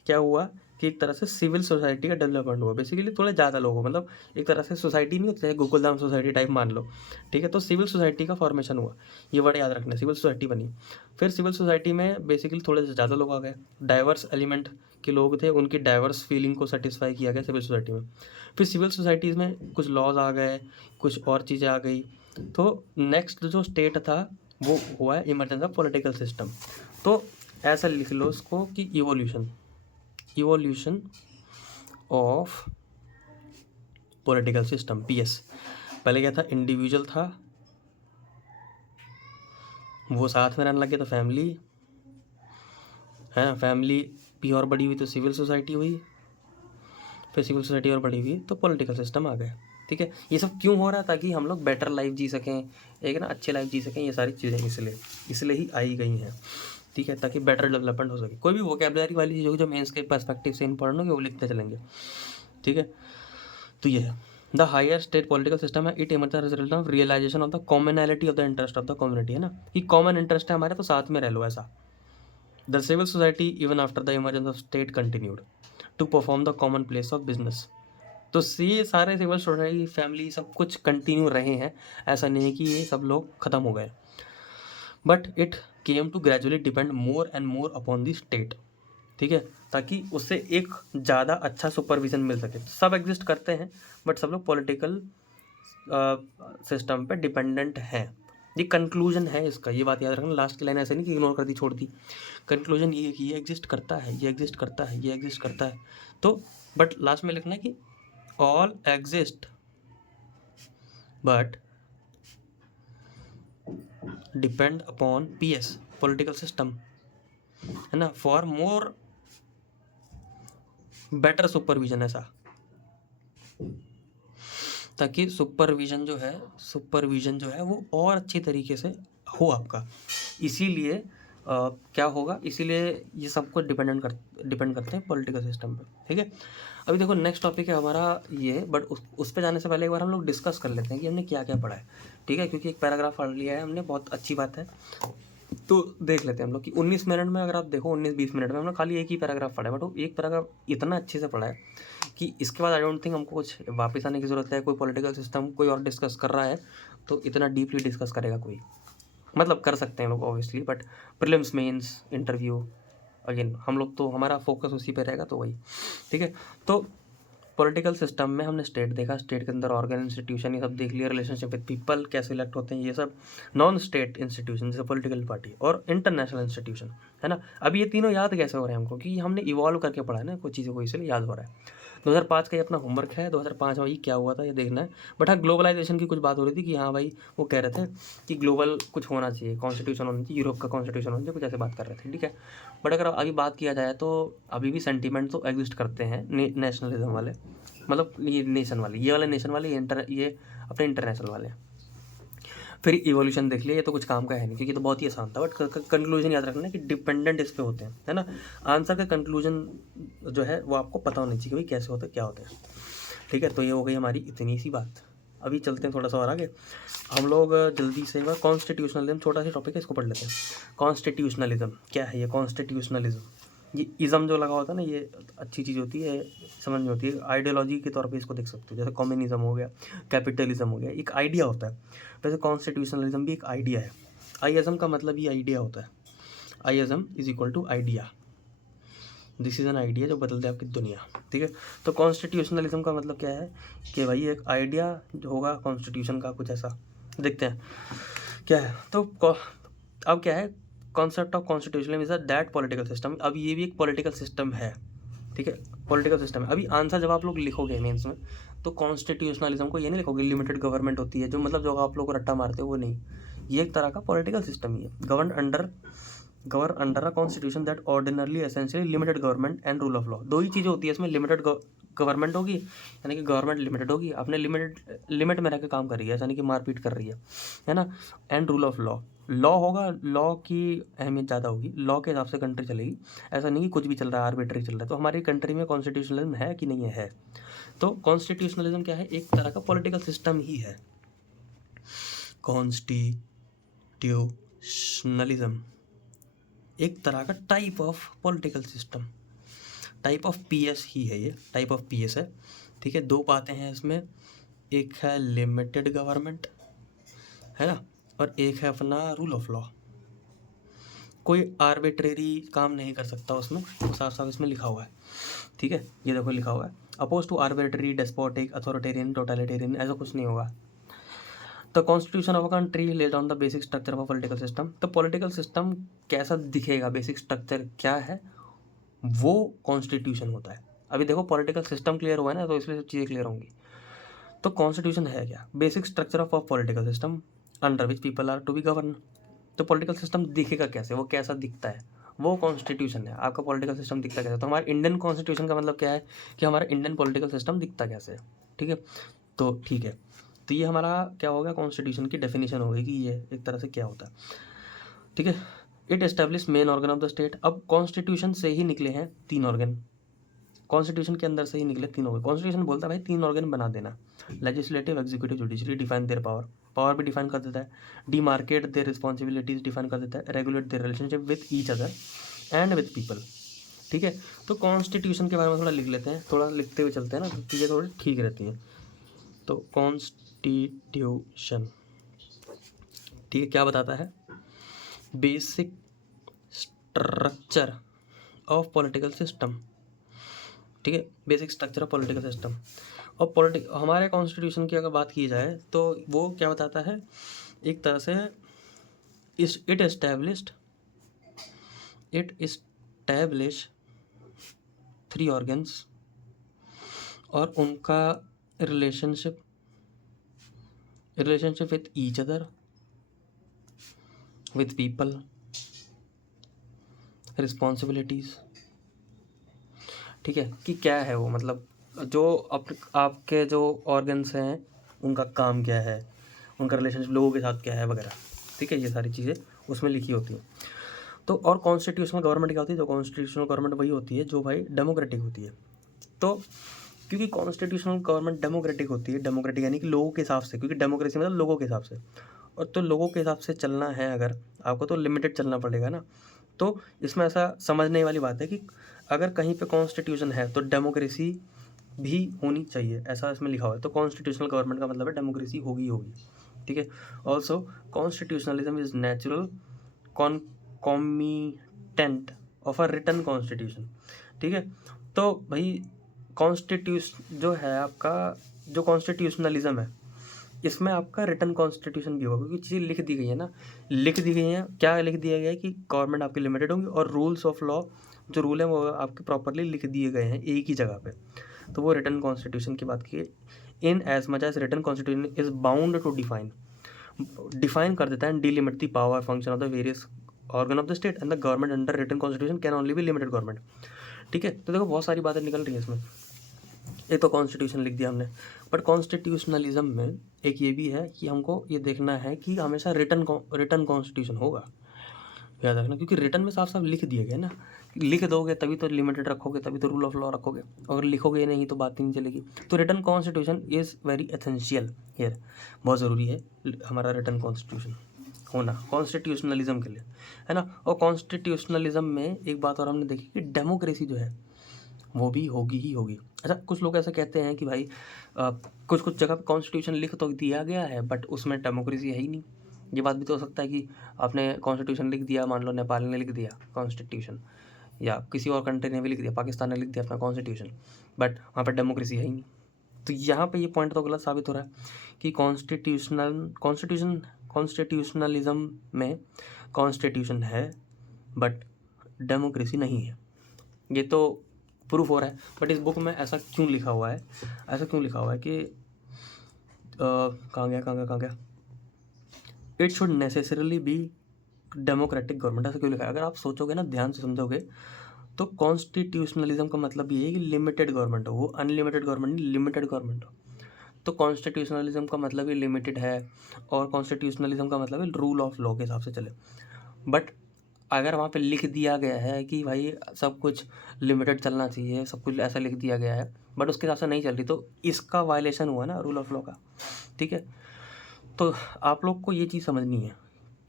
क्या हुआ कि एक तरह से सिविल सोसाइटी का डेवलपमेंट हुआ। बेसिकली थोड़े ज़्यादा लोग हो, मतलब एक तरह से सोसाइटी नहीं होती है, गोकुलधाम सोसाइटी टाइप मान लो। ठीक है, तो सिविल सोसाइटी का फॉर्मेशन हुआ, ये वर्ड याद रखना, सिविल सोसाइटी बनी। फिर सिविल सोसाइटी में बेसिकली थोड़े से ज़्यादा लोग आ गए, डाइवर्स एलिमेंट के लोग थे, उनकी डाइवर्स फीलिंग को सेटिस्फाई किया गया सिविल सोसाइटी में। फिर सिविल सोसाइटीज़ में कुछ लॉज आ गए, कुछ और चीज़ें आ गई। तो नेक्स्ट जो स्टेट था वो हुआ है इमरजेंस ऑफ पॉलिटिकल सिस्टम। तो ऐसा लिख लो उसको कि evolution of political system, PS. पहले क्या था, इंडिविजुअल था, वो साथ में रहने लगे तो फैमिली है ना, फैमिली भी और बड़ी हुई तो सिविल सोसाइटी हुई, फिर सिविल सोसाइटी और बड़ी हुई तो पॉलिटिकल सिस्टम आ गया। ठीक है, ये सब क्यों हो रहा है, ताकि हम लोग बेटर लाइफ जी सकें, एक ना अच्छी लाइफ जी सकें, ये सारी चीज़ें इसलिए ही आई गई हैं। ठीक है, ताकि बेटर डेवलपमेंट हो सके। कोई भी वोकेबलरी वाली चीज़ होगी जो मेंस के पर्सपेक्टिव से इंपॉर्टेंट होगी, वो लिखते चलेंगे। ठीक है, तो ये है the higher state political system है, it emerge result of realisation of the commonality of the interest of the community, है ना, कि कॉमन इंटरेस्ट है हमारे, तो साथ में रह लो ऐसा। The civil society even after the emergence of state continued to perform the common place of business. तो ये सारे सिविल सोसाइटी, फैमिली, सब कुछ कंटिन्यू रहे हैं, ऐसा नहीं है कि ये सब लोग ख़त्म हो गए। But it came to gradually depend more and more upon the state. ठीक है, ताकि उससे एक ज़्यादा अच्छा सुपरविजन मिल सके। सब एग्जिस्ट करते हैं, बट सब लोग पॉलिटिकल सिस्टम पे डिपेंडेंट हैं। ये कंक्लूजन है इसका, ये बात याद रखना। लास्ट की लाइन ऐसे नहीं कि इग्नोर कर दी, छोड़ दी। कंक्लूजन ये है कि ये एग्जिस्ट करता है, ये एग्जिस्ट करता है, ये एग्जिस्ट करता है। तो बट लास्ट में लिखना है कि all exist but depend upon PS, political system, है ना, फॉर मोर बेटर सुपरविजन, ऐसा, ताकि सुपरविजन जो है वो और अच्छी तरीके से हो आपका। इसीलिए क्या होगा, इसीलिए ये सब कुछ डिपेंड करते हैं पॉलिटिकल सिस्टम पे, ठीक है। अभी देखो नेक्स्ट टॉपिक है हमारा ये, बट उस पे जाने से पहले एक बार हम लोग डिस्कस कर लेते हैं कि हमने क्या क्या पढ़ा है, ठीक है, क्योंकि एक पैराग्राफ पढ़ लिया है हमने, बहुत अच्छी बात है। तो देख लेते हैं हम लोग कि 19 मिनट में, अगर आप देखो 19-20 मिनट में हमने खाली एक ही पैराग्राफ पढ़ा है, बट वो एक पैराग्राफ इतना अच्छे से पढ़ा है कि इसके बाद आई डोंट थिंक हमको कुछ वापस आने की ज़रूरत है। कोई पॉलिटिकल सिस्टम कोई और डिस्कस कर रहा है तो इतना डीपली डिस्कस करेगा कोई, मतलब कर सकते हैं लोग obviously, but prelims mains interview again हम लोग तो हमारा फोकस उसी पे रहेगा, तो वही, ठीक है। तो पॉलिटिकल सिस्टम में हमने स्टेट देखा, स्टेट के अंदर ऑर्गन इंस्टीट्यूशन ये सब देख लिया, रिलेशनशिप विद पीपल कैसे इलेक्ट होते हैं ये सब, नॉन स्टेट इंस्टीट्यूशन जैसे पॉलिटिकल पार्टी, और इंटरनेशनल इंस्टीट्यूशन, है ना। अभी ये तीनों याद कैसे हो रहे हैं हमको, क्योंकि हमने इवॉल्व करके पढ़ा है ना कुछ चीज़ों को, इसलिए याद हो रहा है। 2005 का ये अपना होमवर्क है, 2005 में ये क्या हुआ था ये देखना है। बट हाँ, ग्लोबलाइजेशन की कुछ बात हो रही थी कि हाँ भाई वो कह रहे थे कि ग्लोबल कुछ होना चाहिए, कॉन्स्टिट्यूशन होना चाहिए, यूरोप का कॉन्स्टिट्यूशन होना चाहिए, कुछ ऐसे बात कर रहे थे, ठीक है। बट अगर अभी बात किया जाए तो अभी भी सेंटीमेंट तो एग्जिस्ट करते हैं नेशनलिज्म वाले, मतलब ये नेशन वाले, ये वाले नेशन वाले, ये अपने इंटरनेशनल वाले। फिर इवोल्यूशन देख लिया, ये तो कुछ काम का है नहीं क्योंकि तो बहुत ही आसान था, बट कंक्लूजन याद रखना कि डिपेंडेंट इस पे होते हैं, है ना। आंसर का कंक्लूजन जो है वो आपको पता होना चाहिए कि भाई कैसे होते हैं, क्या होते हैं, ठीक है। तो ये हो गई हमारी इतनी सी बात। अभी चलते हैं थोड़ा सा और आगे, हम लोग जल्दी से एक बार कॉन्स्टिट्यूशनलिज्म, छोटा सा टॉपिक है, इसको पढ़ लेते हैं। कॉन्स्टिट्यूशनलिज्म क्या है, ये कॉन्स्टिट्यूशनलिज्म, ये इज़म जो लगा होता है ना, ये अच्छी चीज़ होती है, समझ में होती है, आइडियोलॉजी के तौर पे इसको देख सकते हो, जैसे कम्युनिज्म हो गया, कैपिटलिज्म हो गया, एक आइडिया होता है। वैसे कॉन्स्टिट्यूशनलिज्म भी एक आइडिया है। आईएज़म का मतलब ये आइडिया होता है, ism is equal to idea, this is an idea जो बदल दे आपकी दुनिया, ठीक है। तो कॉन्स्टिट्यूशनलिज्म का मतलब क्या है कि भाई एक आइडिया जो होगा कॉन्स्टिट्यूशन का, कुछ ऐसा देखते हैं क्या है। तो अब क्या है, concept of constitutionalism is that political system, अब ये भी एक पॉलिटिकल सिस्टम है, ठीक है, पॉलिटिकल सिस्टम है। अभी आंसर जब आप लोग लिखोगे मेंस में, तो कॉन्स्टिट्यूशनलिज्म को ये नहीं लिखोगे लिमिटेड गवर्नमेंट होती है, जो मतलब जो आप लोग को रट्टा मारते हो वो नहीं, ये एक तरह का पॉलिटिकल सिस्टम ही है, govern under a constitution that ordinarily essentially limited government and rule of law. दो ही चीज़ें होती है इसमें, लिमिटेड गवर्नमेंट होगी, यानी कि गवर्नमेंट लिमिटेड होगी, अपने लिमिट में रह के काम कर रही है, यानी कि मारपीट कर रही है ना। And rule of law, law होगा, लॉ की अहमियत ज़्यादा होगी, लॉ के हिसाब से कंट्री चलेगी, ऐसा नहीं कि कुछ भी चल रहा है, आर्बिट्री चल रहा है। तो हमारी कंट्री में कॉन्स्टिट्यूशनलिज्म है कि नहीं है? तो कॉन्स्टिट्यूशनलिज्म क्या है, एक तरह का पॉलिटिकल सिस्टम ही है। कॉन्स्टिट्यूशनलिज्म एक तरह का type of political system, type of PS ही है, ये टाइप ऑफ पीएस है, ठीक है। दो बातें हैं इसमें, एक है लिमिटेड गवर्नमेंट, है ना, और एक है अपना रूल ऑफ लॉ। कोई आर्बिट्रेरी काम नहीं कर सकता उसमें, साफ साफ इसमें लिखा हुआ है, ठीक है। ये देखो लिखा हुआ है, opposed to arbitrary, despotic, authoritarian, totalitarian, ऐसा कुछ नहीं होगा। The constitution of a country laid on the basic structure of a political system. तो पॉलिटिकल सिस्टम कैसा दिखेगा, बेसिक स्ट्रक्चर क्या है, वो कॉन्स्टिट्यूशन होता है। अभी देखो पॉलिटिकल सिस्टम क्लियर हुआ है ना, तो इसलिए सब चीज़ें क्लियर होंगी। तो कॉन्स्टिट्यूशन है क्या, basic structure of a political system under which people are to be govern. तो पॉलिटिकल सिस्टम दिखेगा कैसे, वो कैसा दिखता है, वो कॉन्स्टिट्यूशन है। आपका पॉलिटिकल सिस्टम दिखता कैसे, तो हमारे इंडियन कॉन्स्टिट्यूशन का मतलब क्या है कि हमारा इंडियन पॉलिटिकल सिस्टम दिखता कैसे है, ठीक है। तो ठीक है, तो ये हमारा क्या होगा, कॉन्स्टिट्यूशन की डेफिनेशन होगी कि ये एक तरह से क्या होता है, ठीक है। It establish main organ of the state. अब कॉन्स्टिट्यूशन से ही निकले हैं 3 ऑर्गन, कॉन्स्टिट्यूशन के अंदर से ही निकले 3 ऑर्गन। कॉन्स्टिट्यूशन बोलता है भाई 3 ऑर्गन बना देना, legislative, executive, judiciary, define their power, power भी डिफाइन कर देता है, डिमार्केट देयर रिस्पॉन्सिबिलिटीज डिफाइन कर देता है, regulate their relationship with each other and with people, ठीक है। तो कॉन्स्टिट्यूशन के बारे में थोड़ा लिख लेते हैं, थोड़ा लिखते हुए चलते हैं ना, तो चीज़ें थोड़ी ठीक रहती हैं। तो कॉन्स्टिट्यूशन, ठीक है, क्या बताता है, basic structure of political system, ठीक है, basic structure of political system. और हमारे कॉन्स्टिट्यूशन की अगर बात की जाए तो वो क्या बताता है, एक तरह से इट एस्टैब्लिश 3 ऑर्गन्स और उनका relationship with each other, with people, responsibilities, ठीक है, कि क्या है वो, मतलब जो आपके जो ऑर्गन्स हैं उनका काम क्या है, उनका रिलेशनशिप लोगों के साथ क्या है वगैरह, ठीक है, ये सारी चीज़ें उसमें लिखी होती हैं। तो और कॉन्स्टिट्यूशनल गवर्नमेंट क्या होती है? तो कॉन्स्टिट्यूशनल गवर्नमेंट वही होती है जो भाई डेमोक्रेटिक होती है। तो क्योंकि कॉन्स्टिट्यूशनल गवर्नमेंट डेमोक्रेटिक होती है, डेमोक्रेटिक यानी कि लोगों के हिसाब से, क्योंकि डेमोक्रेसी मतलब लोगों के हिसाब से, और तो लोगों के हिसाब से चलना है अगर आपको तो लिमिटेड चलना पड़ेगा ना। तो इसमें ऐसा समझने वाली बात है कि अगर कहीं पे कॉन्स्टिट्यूशन है तो डेमोक्रेसी भी होनी चाहिए, ऐसा इसमें लिखा हुआ है। तो कॉन्स्टिट्यूशनल गवर्नमेंट का मतलब है डेमोक्रेसी होगी होगी, ठीक है। Also constitutionalism is natural concomitant of a written constitution, ठीक है। तो भाई कॉन्स्टिट्यूशन जो है आपका, जो कॉन्स्टिट्यूशनलिज्म है, इसमें आपका रिटन कॉन्स्टिट्यूशन भी होगा, क्योंकि चीज़ें लिख दी गई है ना, लिख दी गई हैं। क्या लिख दिया गया है कि गवर्नमेंट आपकी लिमिटेड होंगी और रूल्स ऑफ लॉ, जो रूल है वो आपके प्रॉपरली लिख दिए गए हैं एक ही जगह पे। तो वो रिटन कॉन्स्टिट्यूशन की बात की, in as much as written constitution is bound to define कर देता है, delimit the power function of the various organ of the state and the government under written constitution can only be limited government, ठीक है। तो देखो बहुत सारी बातें निकल रही है इसमें। एक तो कॉन्स्टिट्यूशन लिख दिया हमने, बट कॉन्स्टिट्यूशनलिज्म में एक ये भी है कि हमको ये देखना है कि हमेशा रिटन कॉन्स्टिट्यूशन होगा, याद रखना, क्योंकि रिटन में साफ साफ लिख दिया गया ना। लिख दोगे तभी तो लिमिटेड रखोगे, तभी तो रूल ऑफ लॉ रखोगे, अगर लिखोगे नहीं तो बात ही नहीं चलेगी। तो written constitution is very essential here, बहुत ज़रूरी है हमारा रिटन कॉन्स्टिट्यूशन होना कॉन्स्टिट्यूशनलिज्म के लिए, है ना। और कॉन्स्टिट्यूशनलिज्म में एक बात और हमने देखी कि डेमोक्रेसी जो है वो भी होगी ही होगी। अच्छा, कुछ लोग ऐसा कहते हैं कि भाई कुछ कुछ जगह कॉन्स्टिट्यूशन लिख तो दिया गया है बट उसमें डेमोक्रेसी है ही नहीं। ये बात भी तो हो सकता है कि आपने कॉन्स्टिट्यूशन लिख दिया, मान लो नेपाल ने लिख दिया कॉन्स्टिट्यूशन, या किसी और कंट्री ने भी लिख दिया, पाकिस्तान ने लिख दिया अपना कॉन्स्टिट्यूशन, बट वहाँ पर डेमोक्रेसी है ही नहीं। तो यहाँ पे ये पॉइंट तो गलत साबित हो रहा है कि कॉन्स्टिट्यूशनलिज्म में कॉन्स्टिट्यूशन है बट डेमोक्रेसी नहीं है, ये तो प्रूफ हो रहा है। बट इस बुक में ऐसा क्यों लिखा हुआ है, ऐसा क्यों लिखा हुआ है कि कहाँ गया, it should necessarily be democratic government, ऐसा क्यों लिखा है? अगर आप सोचोगे ना, ध्यान से समझोगे, तो कॉन्स्टिट्यूशनलिज्म का मतलब ये है कि लिमिटेड गवर्नमेंट हो, वो अनलिमिटेड गवर्नमेंट नहीं, लिमिटेड गवर्नमेंट हो। तो कॉन्स्टिट्यूशनलिज्म का मतलब ही लिमिटेड है, और कॉन्स्टिट्यूशनलिज्म का मतलब है रूल ऑफ लॉ के हिसाब से चले। बट अगर वहाँ पे लिख दिया गया है कि भाई सब कुछ लिमिटेड चलना चाहिए, सब कुछ ऐसा लिख दिया गया है, बट उसके हिसाब से नहीं चल रही, तो इसका वायलेशन हुआ ना रूल ऑफ लॉ का, ठीक है। तो आप लोग को ये चीज़ समझनी है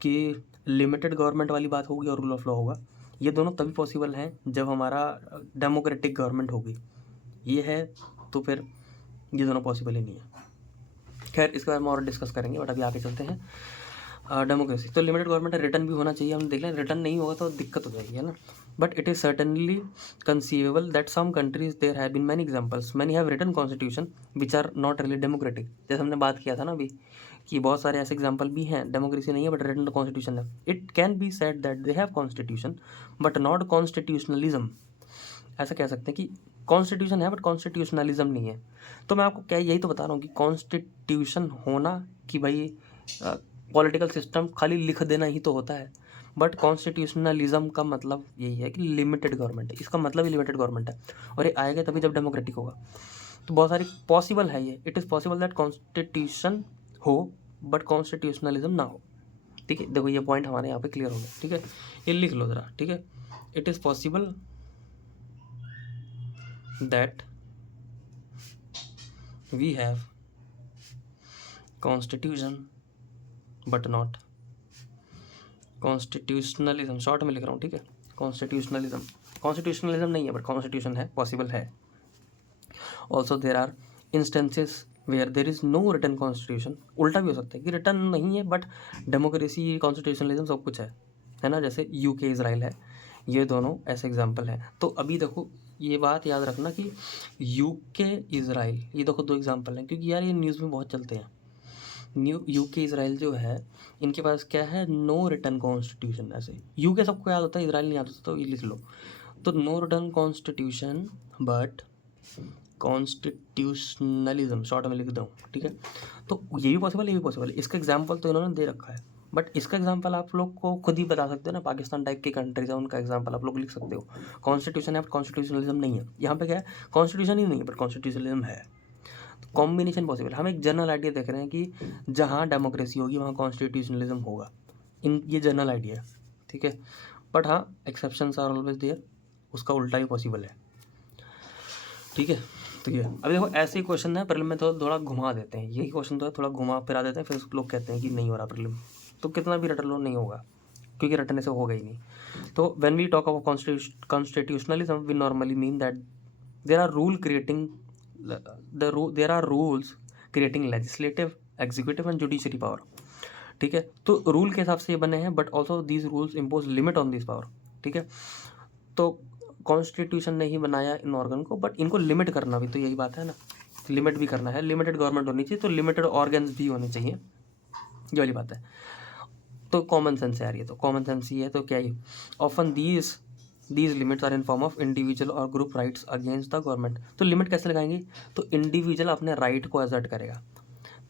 कि लिमिटेड गवर्नमेंट वाली बात होगी और रूल ऑफ लॉ होगा, ये दोनों तभी पॉसिबल हैं जब हमारा डेमोक्रेटिक गवर्नमेंट होगी। ये है तो फिर ये दोनों पॉसिबल ही नहीं है। खैर, इसके बारे में और डिस्कस करेंगे, बट अभी आगे चलते हैं। डेमोक्रेसी तो लिमिटेड गवर्नमेंट है, रिटर्न भी होना चाहिए, हम देख लें, रिटर्न नहीं होगा तो दिक्कत हो जाएगी, है ना। But it is certainly conceivable that some countries there have been many examples many have written constitution which are not really democratic. जैसे हमने बात किया था ना अभी कि बहुत सारे ऐसे एग्जांपल भी हैं, डेमोक्रेसी नहीं है बट रिटन कॉन्स्टिट्यूशन है। It can be said that they have constitution but not constitutionalism. ऐसा कह सकते हैं कि कॉन्स्टिट्यूशन है बट कॉन्स्टिट्यूशनलिज्म नहीं है। तो मैं आपको क्या यही तो बता रहा हूँ कि कॉन्स्टिट्यूशन होना कि भाई पॉलिटिकल सिस्टम खाली लिख देना ही तो होता है, बट कॉन्स्टिट्यूशनलिज्म का मतलब यही है कि लिमिटेड गवर्नमेंट है, इसका मतलब ही लिमिटेड गवर्नमेंट है, और ये आएगा तभी जब डेमोक्रेटिक होगा। तो बहुत सारी पॉसिबल है ये, it is possible that constitution हो बट कॉन्स्टिट्यूशनलिज्म ना हो, ठीक है। देखो ये पॉइंट हमारे यहाँ पे क्लियर हो गया, ठीक है, ये लिख लो ज़रा, ठीक है। It is possible that we have constitution but not constitutionalism, short में लिख रहा हूँ, ठीक है। कॉन्स्टिट्यूशनलिज्म नहीं है बट कॉन्स्टिट्यूशन है, पॉसिबल है। Also there are instances where there is no written constitution. उल्टा भी हो सकता है कि रिटन नहीं है बट डेमोक्रेसी कॉन्स्टिट्यूशनलिज्म सब कुछ है ना, जैसे यूके इज़राइल है, ये दोनों ऐसे एग्जाम्पल हैं। तो अभी देखो ये बात याद रखना कि यूके इज़राइल, ये देखो दो एग्जाम्पल हैं, क्योंकि यार ये न्यूज़ में बहुत चलते हैं। यूके इज़राइल जो है, इनके पास क्या है, नो रिटन कॉन्स्टिट्यूशन। ऐसे यूके सबको याद होता है, इज़राइल नहीं याद होता, तो ये लिख लो। तो no written constitution but constitutionalism, short में लिख दूँ, ठीक है। तो ये भी पॉसिबल, ये भी पॉसिबल है। इसका एग्जाम्पल तो इन्होंने दे रखा है, बट इसका एग्जाम्पल आप लोग को खुद ही बता सकते हो ना, पाकिस्तान टाइप की कंट्रीज है, उनका एग्जाम्पल आप लोग लिख सकते हो। कॉन्स्टिट्यूशन है बट कॉन्स्टिट्यूशनलिज्म नहीं है, यहाँ पे क्या है, कॉन्स्टिट्यूशन ही नहीं है बट कॉन्स्टिट्यूशनलिज्म है। Combination possible. हम एक जनरल आइडिया देख रहे हैं कि जहाँ डेमोक्रेसी होगी वहाँ कॉन्स्टिट्यूशनलिज्म होगा, इन ये जनरल आइडिया है, ठीक है। बट हाँ एक्सेप्शंस आर ऑलवेज देयर, उसका उल्टा भी पॉसिबल है, ठीक है। तो ये अभी देखो ऐसे ही क्वेश्चन है प्रीलिम में तो थोड़ा घुमा देते हैं, यही क्वेश्चन तो है थोड़ा घुमा फिरा देते हैं, फिर लोग कहते हैं कि नहीं हो रहा प्रीलिम, तो कितना भी रट लो नहीं होगा, क्योंकि रटने से होगा ही नहीं। तो when we talk about constitutionalism we normally mean that there are rules creating legislative, executive and judiciary power, ठीक है। तो रूल के हिसाब से ये बने हैं, but also these rules impose limit on this power, ठीक है। तो कॉन्स्टिट्यूशन ने ही बनाया इन ऑर्गन को, बट इनको लिमिट करना भी तो यही बात है ना, लिमिट भी करना है, लिमिटेड गवर्नमेंट होनी चाहिए तो लिमिटेड ऑर्गन्स भी होने चाहिए, ये वाली बात है। तो कॉमन सेंस है यार, ये तो कॉमन सेंस ही है, तो क्या ही often these limits are in form of individual और group rights against the government. तो लिमिट कैसे लगाएंगे, तो इंडिविजुअल अपने राइट को एजर्ट करेगा,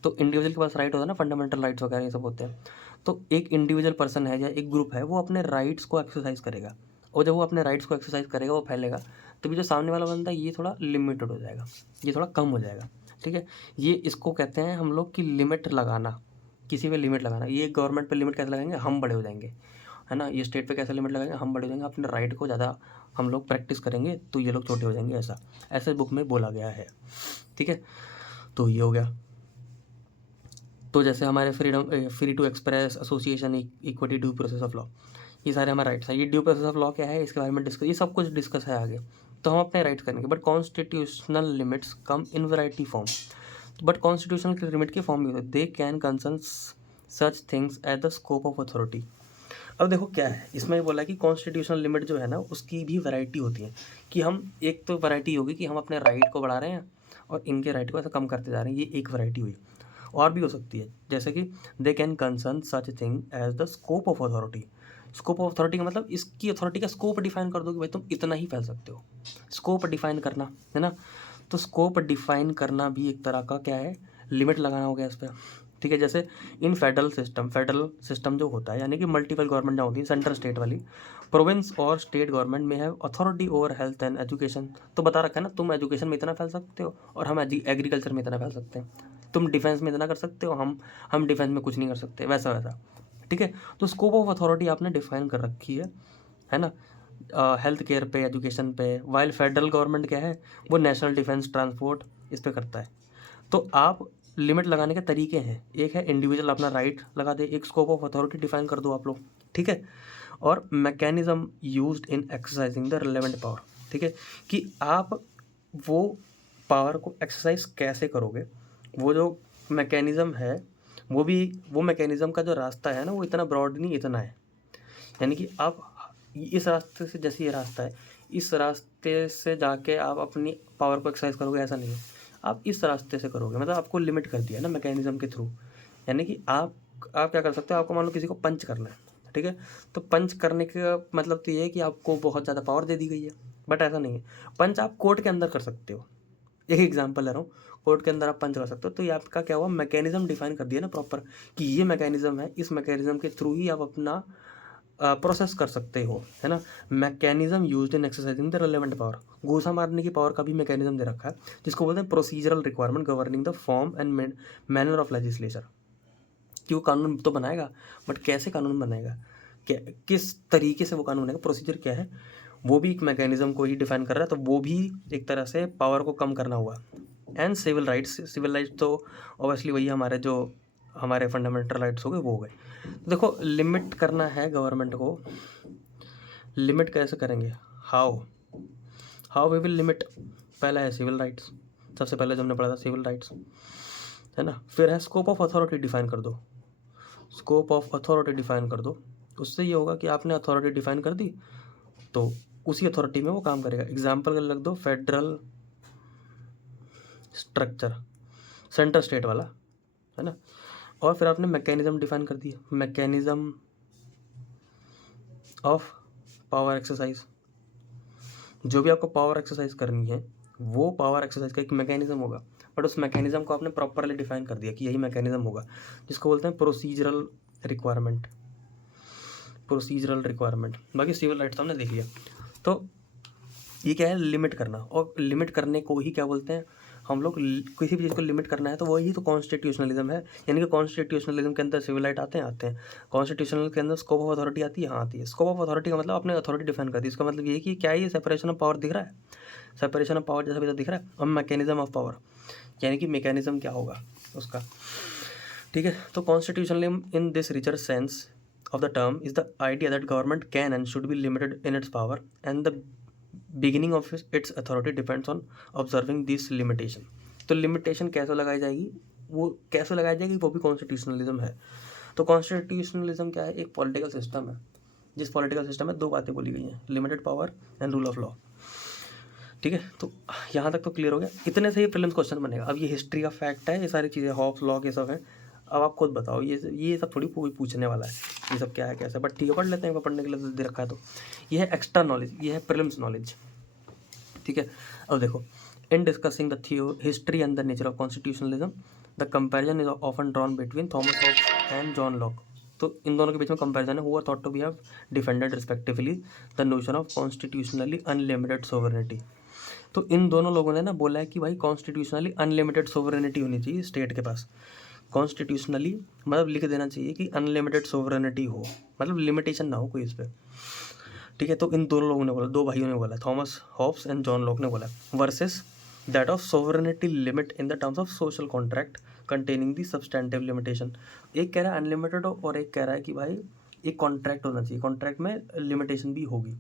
तो इंडिविजुअल के पास राइट होता है ना, फंडामेंटल राइट्स वगैरह ये सब होते हैं, तो एक इंडिविजुअल पर्सन है या एक ग्रुप है वो अपने राइट्स को एक्सरसाइज करेगा, और जब वो अपने राइट्स को एक्सरसाइज करेगा वो फैलेगा, तो भी जो सामने वाला बंदा है ये थोड़ा लिमिटेड हो जाएगा, ये थोड़ा कम हो जाएगा, ठीक है। ये इसको कहते हैं हम लोग कि लिमिट लगाना, किसी पे लिमिट लगाना। ये गवर्नमेंट पे लिमिट कैसे लगाएंगे, हम बड़े हो जाएंगे, है ना, ये स्टेट पे कैसे लिमिट लगाएंगे, हम बड़े हो जाएंगे, अपने राइट को ज़्यादा हम लोग प्रैक्टिस करेंगे तो ये लोग छोटे हो जाएंगे, ऐसा ऐसे बुक में बोला गया है, ठीक है। तो ये हो गया। तो जैसे हमारे free to express, association, equity, due process of law, ये सारे हमारे राइट्स हैं। ये ड्यू प्रोसेस ऑफ लॉ क्या है इसके बारे में डिस्कस, ये सब कुछ डिस्कस है आगे, तो हम अपने राइट्स करेंगे। But constitutional limits come in variety form, but constitutional की लिमिट की फॉर्म भी होती है, दे can concern such things at the scope of authority. अब देखो क्या है इसमें बोला कि कॉन्स्टिट्यूशनल लिमिट जो है ना उसकी भी वैरायटी होती है, कि हम एक तो वैरायटी होगी कि हम अपने राइट को बढ़ा रहे हैं और इनके राइट को ऐसा कम करते जा रहे हैं, ये एक वैरायटी हुई। और भी हो सकती है जैसे कि they can concern such thing as the scope of authority. Scope of authority का मतलब इसकी अथॉरिटी का स्कोप डिफाइन कर दो कि भाई तुम इतना ही फैल सकते हो, स्कोप डिफाइन करना है ना। तो स्कोप डिफाइन करना भी एक तरह का क्या है, लिमिट लगाना हो गया इस पर, ठीक है। जैसे इन फेडरल सिस्टम जो होता है, यानी कि मल्टीपल गवर्नमेंट जो होती है सेंट्रल स्टेट वाली, प्रोविंस और स्टेट गवर्नमेंट में है authority over health and education. तो बता रखा है ना, तुम एजुकेशन में इतना फैल सकते हो और हम एग्रीकल्चर में इतना फैल सकते हैं, तुम डिफेंस में इतना कर सकते हो, हम डिफेंस में कुछ नहीं कर सकते, वैसा वैसा, ठीक है। तो स्कोप ऑफ अथॉरिटी आपने डिफाइन कर रखी है ना, हेल्थ केयर पे, एजुकेशन पे, वाइल फेडरल गवर्नमेंट क्या है वो नेशनल डिफेंस, ट्रांसपोर्ट इस पे करता है। तो आप लिमिट लगाने के तरीके हैं, एक है इंडिविजुअल अपना राइट लगा दे, एक स्कोप ऑफ अथॉरिटी डिफाइन कर दो आप लोग, ठीक है। और mechanism used in exercising the relevant power, ठीक है, कि आप वो पावर को एक्सरसाइज कैसे करोगे, वो जो मैकेनिज्म है वो मैकेनिज्म का जो रास्ता है ना वो इतना ब्रॉड नहीं, इतना है, यानी कि आप इस रास्ते से, जैसे ये रास्ता है इस रास्ते से जाके आप अपनी पावर को एक्सरसाइज करोगे, ऐसा नहीं है, आप इस रास्ते से करोगे, मतलब आपको लिमिट कर दिया ना मैकेनिज्म के थ्रू। यानी कि आप क्या कर सकते हो, आपको मान लो किसी को पंच करना है, ठीक है, तो पंच करने का मतलब तो ये है कि आपको बहुत ज़्यादा पावर दे दी गई है, बट ऐसा नहीं है। पंच आप कोर्ट के अंदर कर सकते हो, एक एग्जांपल ले रहा हूँ, कोर्ट के अंदर आप पंच कर सकते हो, तो ये आपका क्या हुआ, मैकेनिज्म डिफाइन कर दिया ना प्रॉपर, कि ये मैकेनिज्म है, इस मैकेनिज्म के थ्रू ही आप अपना प्रोसेस कर सकते हो, है ना। Mechanism used in exercising the relevant power, घूसा मारने की पावर का भी मैकेनिज्म दे रखा है, जिसको बोलते हैं procedural requirement governing the form and manner of legislature. कि वो कानून तो बनाएगा, बट कैसे कानून बनाएगा, क्या किस तरीके से वो कानून बनेगा, प्रोसीजर क्या है, वो भी एक मैकेनिज्म को ही डिफाइन कर रहा है, तो वो भी एक तरह से पावर को कम करना हुआ। एंड सिविल राइट्स तो ऑब्वियसली वही हमारे फंडामेंटल राइट्स हो गए, वो हो गए। तो देखो लिमिट करना है गवर्नमेंट को, लिमिट कैसे करेंगे, हाउ वी विल लिमिट, पहला है सिविल राइट्स, सबसे पहले जो हमने पढ़ा था सिविल राइट्स, है ना। फिर है स्कोप ऑफ अथॉरिटी डिफाइन कर दो, स्कोप ऑफ अथॉरिटी डिफाइन कर दो, उससे ये होगा कि आपने अथॉरिटी डिफाइन कर दी तो उसी अथॉरिटी में वो काम करेगा। एग्जाम्पल रख दो फेडरल स्ट्रक्चर, सेंटर स्टेट वाला, है ना। और फिर आपने मैकेनिज्म डिफाइन कर दिया, मैकेनिज्म ऑफ पावर एक्सरसाइज, जो भी आपको पावर एक्सरसाइज करनी है वो पावर एक्सरसाइज का एक मैकेनिज्म होगा, बट उस मैकेनिज्म को आपने प्रॉपरली डिफाइन कर दिया कि यही मैकेनिज्म होगा, जिसको बोलते हैं प्रोसीजरल रिक्वायरमेंट, प्रोसीजरल रिक्वायरमेंट। बाकी सिविल राइट्स हमने देख लिया। तो ये क्या है, लिमिट करना, और लिमिट करने को ही क्या बोलते हैं हम लोग किसी भी चीज़ को लिमिट करना है तो वही तो कॉन्स्टिट्यूशनलिज्म है। यानी कि कॉन्स्टिट्यूशनलिज्म के अंदर सिविल राइट आते हैं। कॉन्स्टिट्यूशनल के अंदर स्कोप ऑफ अथॉरिटी आती है, हाँ आती है। स्कोप ऑफ अथॉरिटी का मतलब अपने अथॉरिटी डिफाइन करती है। इसका मतलब ये है कि क्या ये सेपरेशन ऑफ पावर दिख रहा है, सेपरेशन ऑफ पावर जैसा भी तो दिख रहा है। और मैकेनिज्म ऑफ पावर यानी कि मैकेनिज्म क्या होगा उसका, ठीक है। तो constitutionalism in this richer sense of the term is the idea that government can and should be limited in its power and the beginning of its authority depends on observing this limitation। तो limitation कैसे लगाई जाएगी, वो कैसे लगाई जाएगी, वो भी कॉन्स्टिट्यूशनलिज्म है। तो कॉन्स्टिट्यूशनलिज्म क्या है, एक पॉलिटिकल सिस्टम है। जिस पॉलिटिकल सिस्टम में दो बातें बोली गई हैं, limited power and rule of law, ठीक है। तो यहाँ तक तो क्लियर हो गया। इतने से ही प्रीलिम्स क्वेश्चन बनेगा। अब ये हिस्ट्री का फैक्ट है, ये सारी चीज़ें हॉब्स लॉ ये सब है। अब आप खुद बताओ, ये सब थोड़ी कोई पूछने वाला है ये सब क्या है कैसे, बट ठीक है पढ़ लेते हैं, पढ़ने के लिए दे रखा है। तो ये है एक्स्ट्रा नॉलेज, ये है प्रीलिम्स नॉलेज, ठीक है। अब देखो, in discussing the history and the nature of constitutionalism the comparison is often drawn between Thomas Hobbes and John Locke. तो इन दोनों के बीच में कंपैरिजन है। Who are thought to be have defended respectively the notion of constitutionally unlimited sovereignty. तो इन दोनों लोगों ने ना बोला है कि भाई कॉन्स्टिट्यूशनली अनलिमिटेड सोवरेनिटी होनी चाहिए स्टेट के पास। कॉन्स्टिट्यूशनली मतलब लिख देना चाहिए कि अनलिमिटेड सोवरेनिटी हो, मतलब लिमिटेशन ना हो कोई इस पर, ठीक है। तो इन दोनों लोगों ने बोला, दो भाइयों ने बोला, Thomas Hobbes and John lock ने बोला, versus that of sovereignty limit in the terms of social contract containing the substantive limitation. एक कह रहा है अनलिमिटेड हो और एक कह रहा है कि भाई एक कॉन्ट्रैक्ट होना चाहिए, कॉन्ट्रैक्ट में लिमिटेशन भी होगी।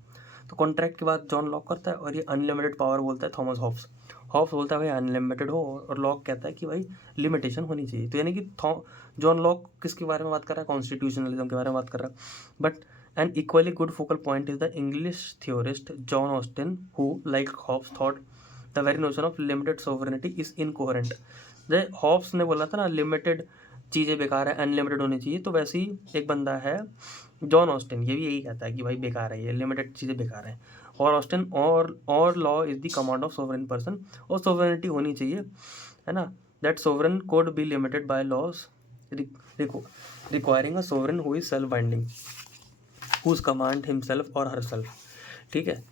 तो कॉन्ट्रैक्ट के बाद जॉन लॉक करता है और ये अनलिमिटेड पावर बोलता है थॉमस हॉब्स। हॉब्स बोलता है भाई अनलिमिटेड हो और लॉक कहता है कि भाई लिमिटेशन होनी चाहिए। तो यानी कि जॉन लॉक किसके बारे में बात कर रहा है, कॉन्स्टिट्यूशनलिज्म के बारे में बात कर रहा है। But an equally good focal point is the English theorist John Austin who like Hobbes thought the very notion of limited sovereignty is incoherent. जैसे हॉब्स ने बोला था ना लिमिटेड चीज़ें बेकार है, अनलिमिटेड होनी चाहिए, तो वैसे ही एक बंदा है जॉन ऑस्टिन, ये भी यही कहता है कि भाई बेकार है, ये लिमिटेड चीज़ें बेकार हैं। और ऑस्टिन और law is the command of sovereign person, और सोवरेनिटी होनी चाहिए, है ना। That sovereign could be limited by laws requiring a sovereign who is self binding whose command himself और हर सेल्फ, ठीक है।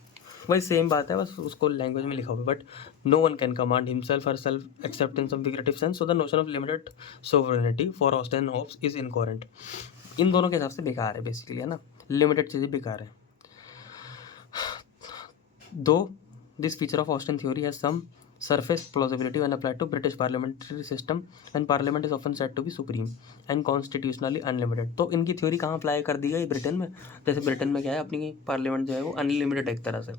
वही सेम बात है, बस उसको लैंग्वेज में लिखा हुआ है। But no one can command himself herself except in some figurative sense, so the notion of limited sovereignty for Austin and Hobbes is incoherent. इन दोनों के हिसाब से बेकार है बेसिकली, है ना, लिमिटेड चीज़ें बेकार है। Though this feature of Austin theory has some surface plausibility when applied to British parliamentary system and parliament is often said to be supreme and constitutionally unlimited। तो इनकी थ्योरी कहाँ अप्लाई कर दी गई, ब्रिटेन में। जैसे ब्रिटेन में क्या है, अपनी पार्लियामेंट जो है वो अनलिमिटेड एक तरह से,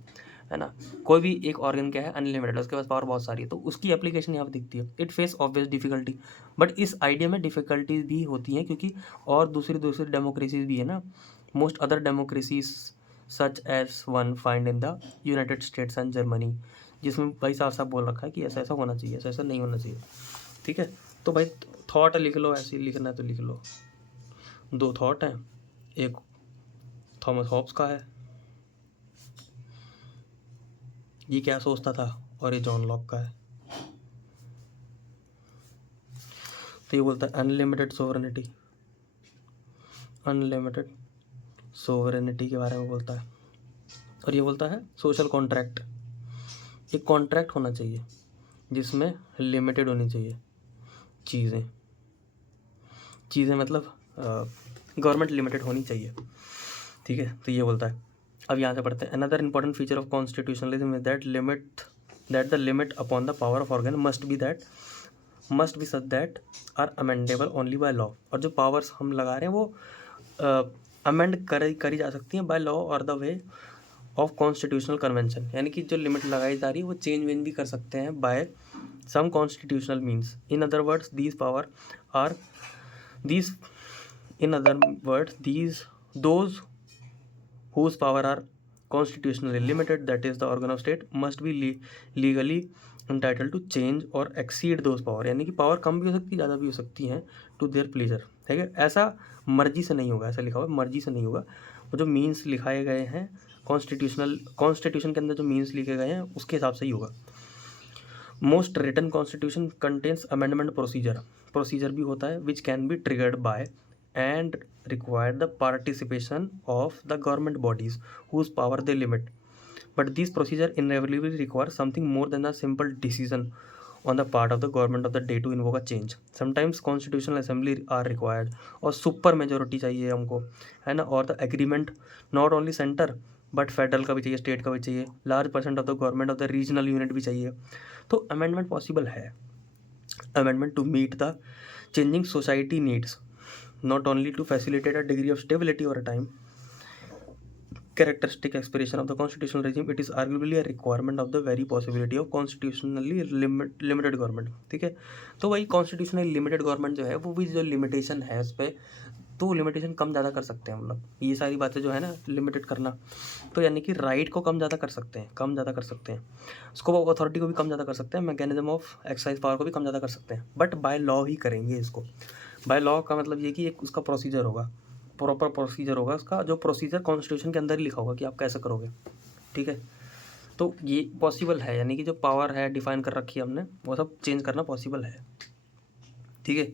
है ना। कोई भी एक ऑर्गन क्या है, अनलिमिटेड, उसके पास पावर बहुत सारी है, तो उसकी एप्लीकेशन यहाँ पर दिखती है। It face obvious difficulty, but इस आइडिया में डिफिकल्टीज भी होती हैं क्योंकि और दूसरी डेमोक्रेसीज भी है ना। Most other democracies such as one find in the United States and Germany, जिसमें भाई साफ साफ बोल रखा है कि ऐसा ऐसा होना चाहिए, ऐसा ऐसा नहीं होना चाहिए, ठीक है। तो भाई थॉट लिख लो, ऐसे ही लिखना है तो लिख लो। दो थॉट हैं, एक थॉमस हॉब्स का है, ये क्या सोचता था, और ये जॉन लॉक का है। तो ये बोलता है अनलिमिटेड सोवरेनिटी के बारे में बोलता है, और ये बोलता है सोशल कॉन्ट्रैक्ट, एक कॉन्ट्रैक्ट होना चाहिए जिसमें लिमिटेड होनी चाहिए चीज़ें मतलब गवर्नमेंट लिमिटेड होनी चाहिए, ठीक है। तो ये बोलता है। अब यहाँ से पढ़ते हैं, another important feature of constitutionalism is that the limit upon the power of organ must be such that are amendable only by law. और जो पावर्स हम लगा रहे हैं वो अमेंड करी जा सकती हैं बाय लॉ और the way of constitutional convention, यानी कि जो लिमिट लगाई जा रही है वो चेंज वेंज भी कर सकते हैं by some constitutional means. In other words those whose power are constitutionally limited, that is the organ of state, must be legally entitled to change or exceed those power, यानी कि पावर कम भी हो सकती है, ज़्यादा भी हो सकती हैं, to their pleasure, ठीक है। ऐसा मर्जी से नहीं होगा, ऐसा लिखा हुआ है मर्जी से नहीं होगा। वो जो मीन्स लिखाए गए हैं कॉन्स्टिट्यूशन के अंदर जो मीन्स लिखे गए हैं उसके हिसाब से ही होगा। Most written constitution contains amendment procedure भी होता है which can be triggered by and require the participation of the government bodies whose power they limit, but these procedure inevitably require something more than a simple decision on the part of the government of the day to invoke a change. Sometimes constitutional assembly are required और super majority चाहिए हमको, है ना, और the agreement not only centre but federal का भी चाहिए, state का भी चाहिए, large percent of the government of the regional unit भी चाहिए. तो अमेंडमेंट पॉसिबल है, amendment to meet the changing society needs, not only to facilitate a degree of stability over a time characteristic expiration of the constitutional regime, it is arguably a requirement of the very possibility of constitutionally limited government. ठीक है, तो वही constitutionally limited government जो है वो भी जो limitation है उस पर, तो लिमिटेशन कम ज़्यादा कर सकते हैं हम लोग. ये सारी बातें जो है ना लिमिटेड करना, तो यानी कि राइट को कम ज़्यादा कर सकते हैं, कम ज़्यादा कर सकते हैं, स्कोप ऑफ अथॉरिटी को भी कम ज़्यादा कर सकते हैं, मैकेनिज्म ऑफ एक्सरसाइज पावर को भी कम ज़्यादा कर सकते हैं, बट बाय लॉ ही करेंगे इसको. बाय लॉ का मतलब ये कि एक उसका प्रोसीजर होगा, प्रॉपर प्रोसीजर होगा उसका, जो प्रोसीजर कॉन्स्टिट्यूशन के अंदर ही लिखा होगा कि आप कैसे करोगे. ठीक है, तो ये पॉसिबल है, यानी कि जो पावर है डिफाइन कर रखी है हमने वो सब चेंज करना पॉसिबल है. ठीक है,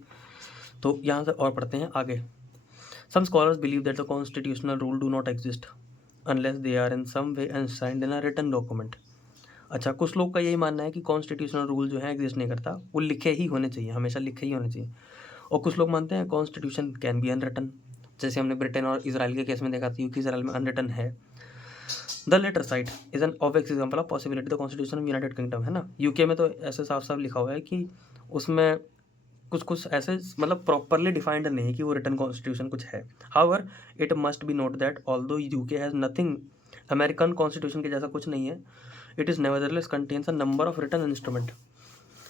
तो यहाँ से और पढ़ते हैं आगे. Some scholars believe that the constitutional rule do not exist unless they are in some way enshrined in a written document. अच्छा, कुछ लोग का यही मानना है कि कॉन्स्टिट्यूशनल रूल जो है एग्जिस्ट नहीं करता, वो लिखे ही होने चाहिए, हमेशा लिखे ही होने चाहिए. और कुछ लोग मानते हैं कॉन्स्टिट्यूशन कैन बी अनरिटन, जैसे हमने ब्रिटेन और इसराइल के केस में देखा था, क्योंकि इसराइल में अनरिटन है. The latter side is an obvious example of possibility the constitution of United Kingdom, है ना. यूके में तो ऐसे साफ साफ लिखा हुआ है कि उसमें कुछ कुछ ऐसे मतलब प्रॉपरली डिफाइंड नहीं कि वो रिटन कॉन्स्टिट्यूशन कुछ है. However it must be note that although UK has nothing American constitution के जैसा कुछ नहीं है, it is nevertheless contains a number of written instrument.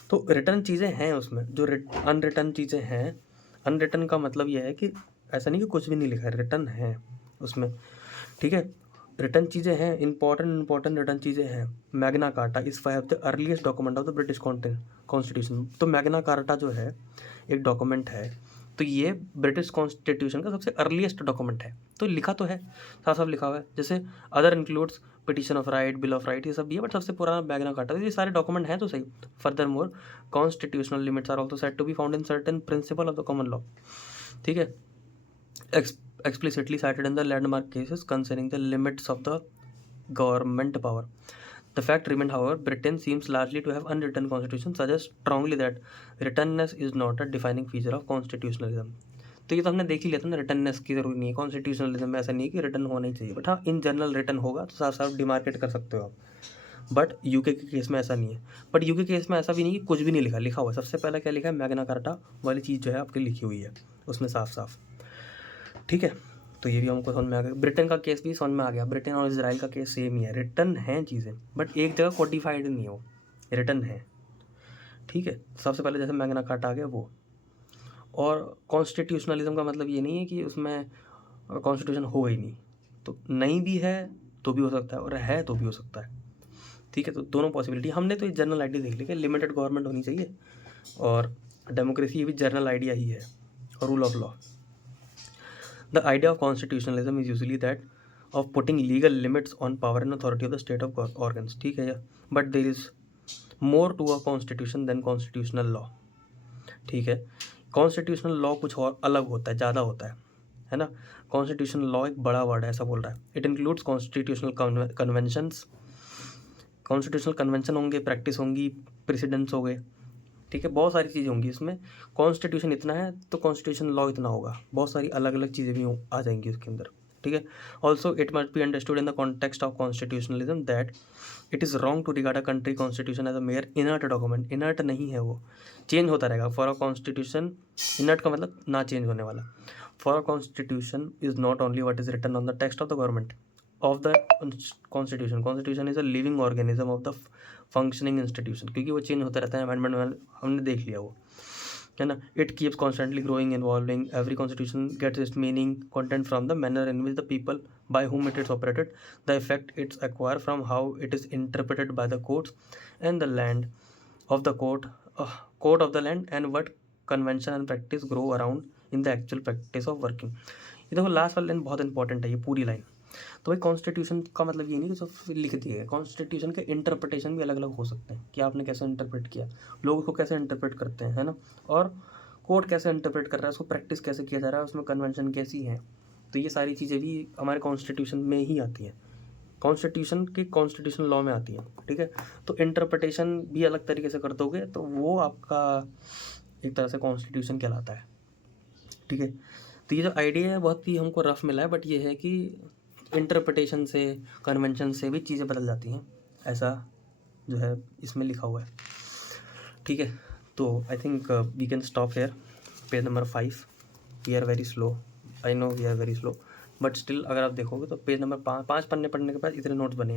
तो रिटन चीज़ें हैं उसमें, जो अनरिटन चीज़ें हैं. अनरिटन का मतलब यह है कि ऐसा नहीं कि कुछ भी नहीं लिखा है, रिटन है उसमें. ठीक है, रिटन चीज़ें हैं, इंपॉर्टेंट रिटन चीज़ें हैं. Magna carta is one of the earliest document of the British constitution. तो मैग्ना कार्टा जो है एक डॉक्यूमेंट है, तो ये ब्रिटिश कॉन्स्टिट्यूशन का सबसे अर्लीस्ट डॉक्यूमेंट है. तो लिखा तो है, साफ साफ लिखा हुआ है. जैसे other includes petition of right, bill of right, ये सब भी है, बट सबसे पुराना मैग्ना कार्टा. तो ये सारे डॉक्यूमेंट हैं तो सही. Furthermore constitutional limits are also said to be found in certain principle of the common law. ठीक है, explicitly cited in the landmark cases concerning the limits of the government power. The fact remains, however, Britain seems largely to have unwritten constitution suggests strongly that writtenness is not a defining feature of constitutionalism. तो ये तो हमने देख ही लिया था ना, रिटर्ननेस की जरूरी नहीं है कॉन्स्टिट्यूशनलिज्म में. ऐसा नहीं है कि रिटर्न होना ही चाहिए, बट हाँ इन जनरल रिटर्न होगा तो साफ साफ डिमार्केट कर सकते हो आप. बट यूके के केस में ऐसा नहीं है. बट यूके के केस में ऐसा भी नहीं कि कुछ भी नहीं लिखा हुआ है. सबसे पहले क्या लिखा है, मैग्ना कार्टा वाली चीज़ जो है आपकी लिखी हुई है उसमें साफ साफ. ठीक है, तो ये भी हमको समझ में आ गया. ब्रिटेन का केस भी समझ में आ गया. ब्रिटेन और इजराइल का केस सेम ही है, रिटर्न हैं चीज़ें, बट एक जगह कोडिफाइड नहीं है, वो रिटर्न है. ठीक है, सबसे पहले जैसे मैग्ना कार्टा आ गया वो. और कॉन्स्टिट्यूशनलिज्म का मतलब ये नहीं है कि उसमें कॉन्स्टिट्यूशन हो ही नहीं, तो नहीं भी है तो भी हो सकता है और है तो भी हो सकता है. ठीक है, तो दोनों पॉसिबिलिटी. हमने तो जनरल आइडिया देख लिया कि लिमिटेड गवर्नमेंट होनी चाहिए और डेमोक्रेसी, ये भी जनरल आइडिया ही है, और rule of law. The idea of constitutionalism is usually that of putting legal limits on power and authority of the state of organs. ठीक है, but there is more to a constitution than constitutional law. ठीक है, constitutional law कुछ और अलग होता है, ज़्यादा होता है ना. constitutional law एक बड़ा वर्ड है, ऐसा बोल रहा है. It includes constitutional conventions. constitutional convention होंगे, प्रैक्टिस होंगी, प्रेसिडेंट्स हो गए. ठीक है, बहुत सारी चीज़ें होंगी इसमें. कॉन्स्टिट्यूशन इतना है तो कॉन्स्टिट्यूशन लॉ इतना होगा, बहुत सारी अलग अलग चीज़ें भी आ जाएंगी उसके अंदर. ठीक है, also it must be understood in the context of constitutionalism that it is wrong to regard a country constitution as a mere inert document. Inert नहीं है वो, चेंज होता रहेगा. फॉर अ कॉन्स्टिट्यूशन, इनर्ट का मतलब ना चेंज होने वाला. For a constitution is not only what is written on the text of the government of the constitution. Constitution is a living organism of the functioning institution, क्योंकि वो change होता रहता है. अमेंडमेंट में हमने देख लिया वो, है ना. It keeps constantly growing, involving. Every constitution gets its meaning content from the manner in which the people by whom it is operated, the effect it's acquired from how it is interpreted by the courts and the land of the court of the land, and what convention and practice grow around in the actual practice of working. ये देखो last वाला line बहुत important है, ये पूरी line. तो भाई constitution का मतलब ये नहीं कि सब लिख दिए. कॉन्स्टिट्यूशन के इंटरप्रिटेशन भी अलग अलग हो सकते हैं कि आपने कैसे इंटरप्रेट किया, लोग उसको कैसे इंटरप्रेट करते हैं, है ना. और कोर्ट कैसे इंटरप्रेट कर रहा है, उसको प्रैक्टिस कैसे किया जा रहा है, उसमें कन्वेंशन कैसी है. तो ये सारी चीज़ें भी हमारे कॉन्स्टिट्यूशन में ही आती हैं. कॉन्स्टिट्यूशन की कॉन्स्टिट्यूशन लॉ में आती हैं, ठीक है। तो इंटरप्रिटेशन भी अलग तरीके से कर दोगे तो वो आपका एक तरह से कॉन्स्टिट्यूशन कहलाता है, ठीक है। तो ये जो आइडिया है बहुत ही हमको रफ मिला है, बट ये है कि इंटरप्रिटेशन से, कन्वेंशन से भी चीज़ें बदल जाती हैं, ऐसा जो है इसमें लिखा हुआ है, ठीक है। तो I think we can stop here. Page number 5, we are very slow, I know we are very slow, but still अगर आप देखोगे तो पेज नंबर 5 पन्ने पढ़ने के बाद इतने नोट्स बने हैं।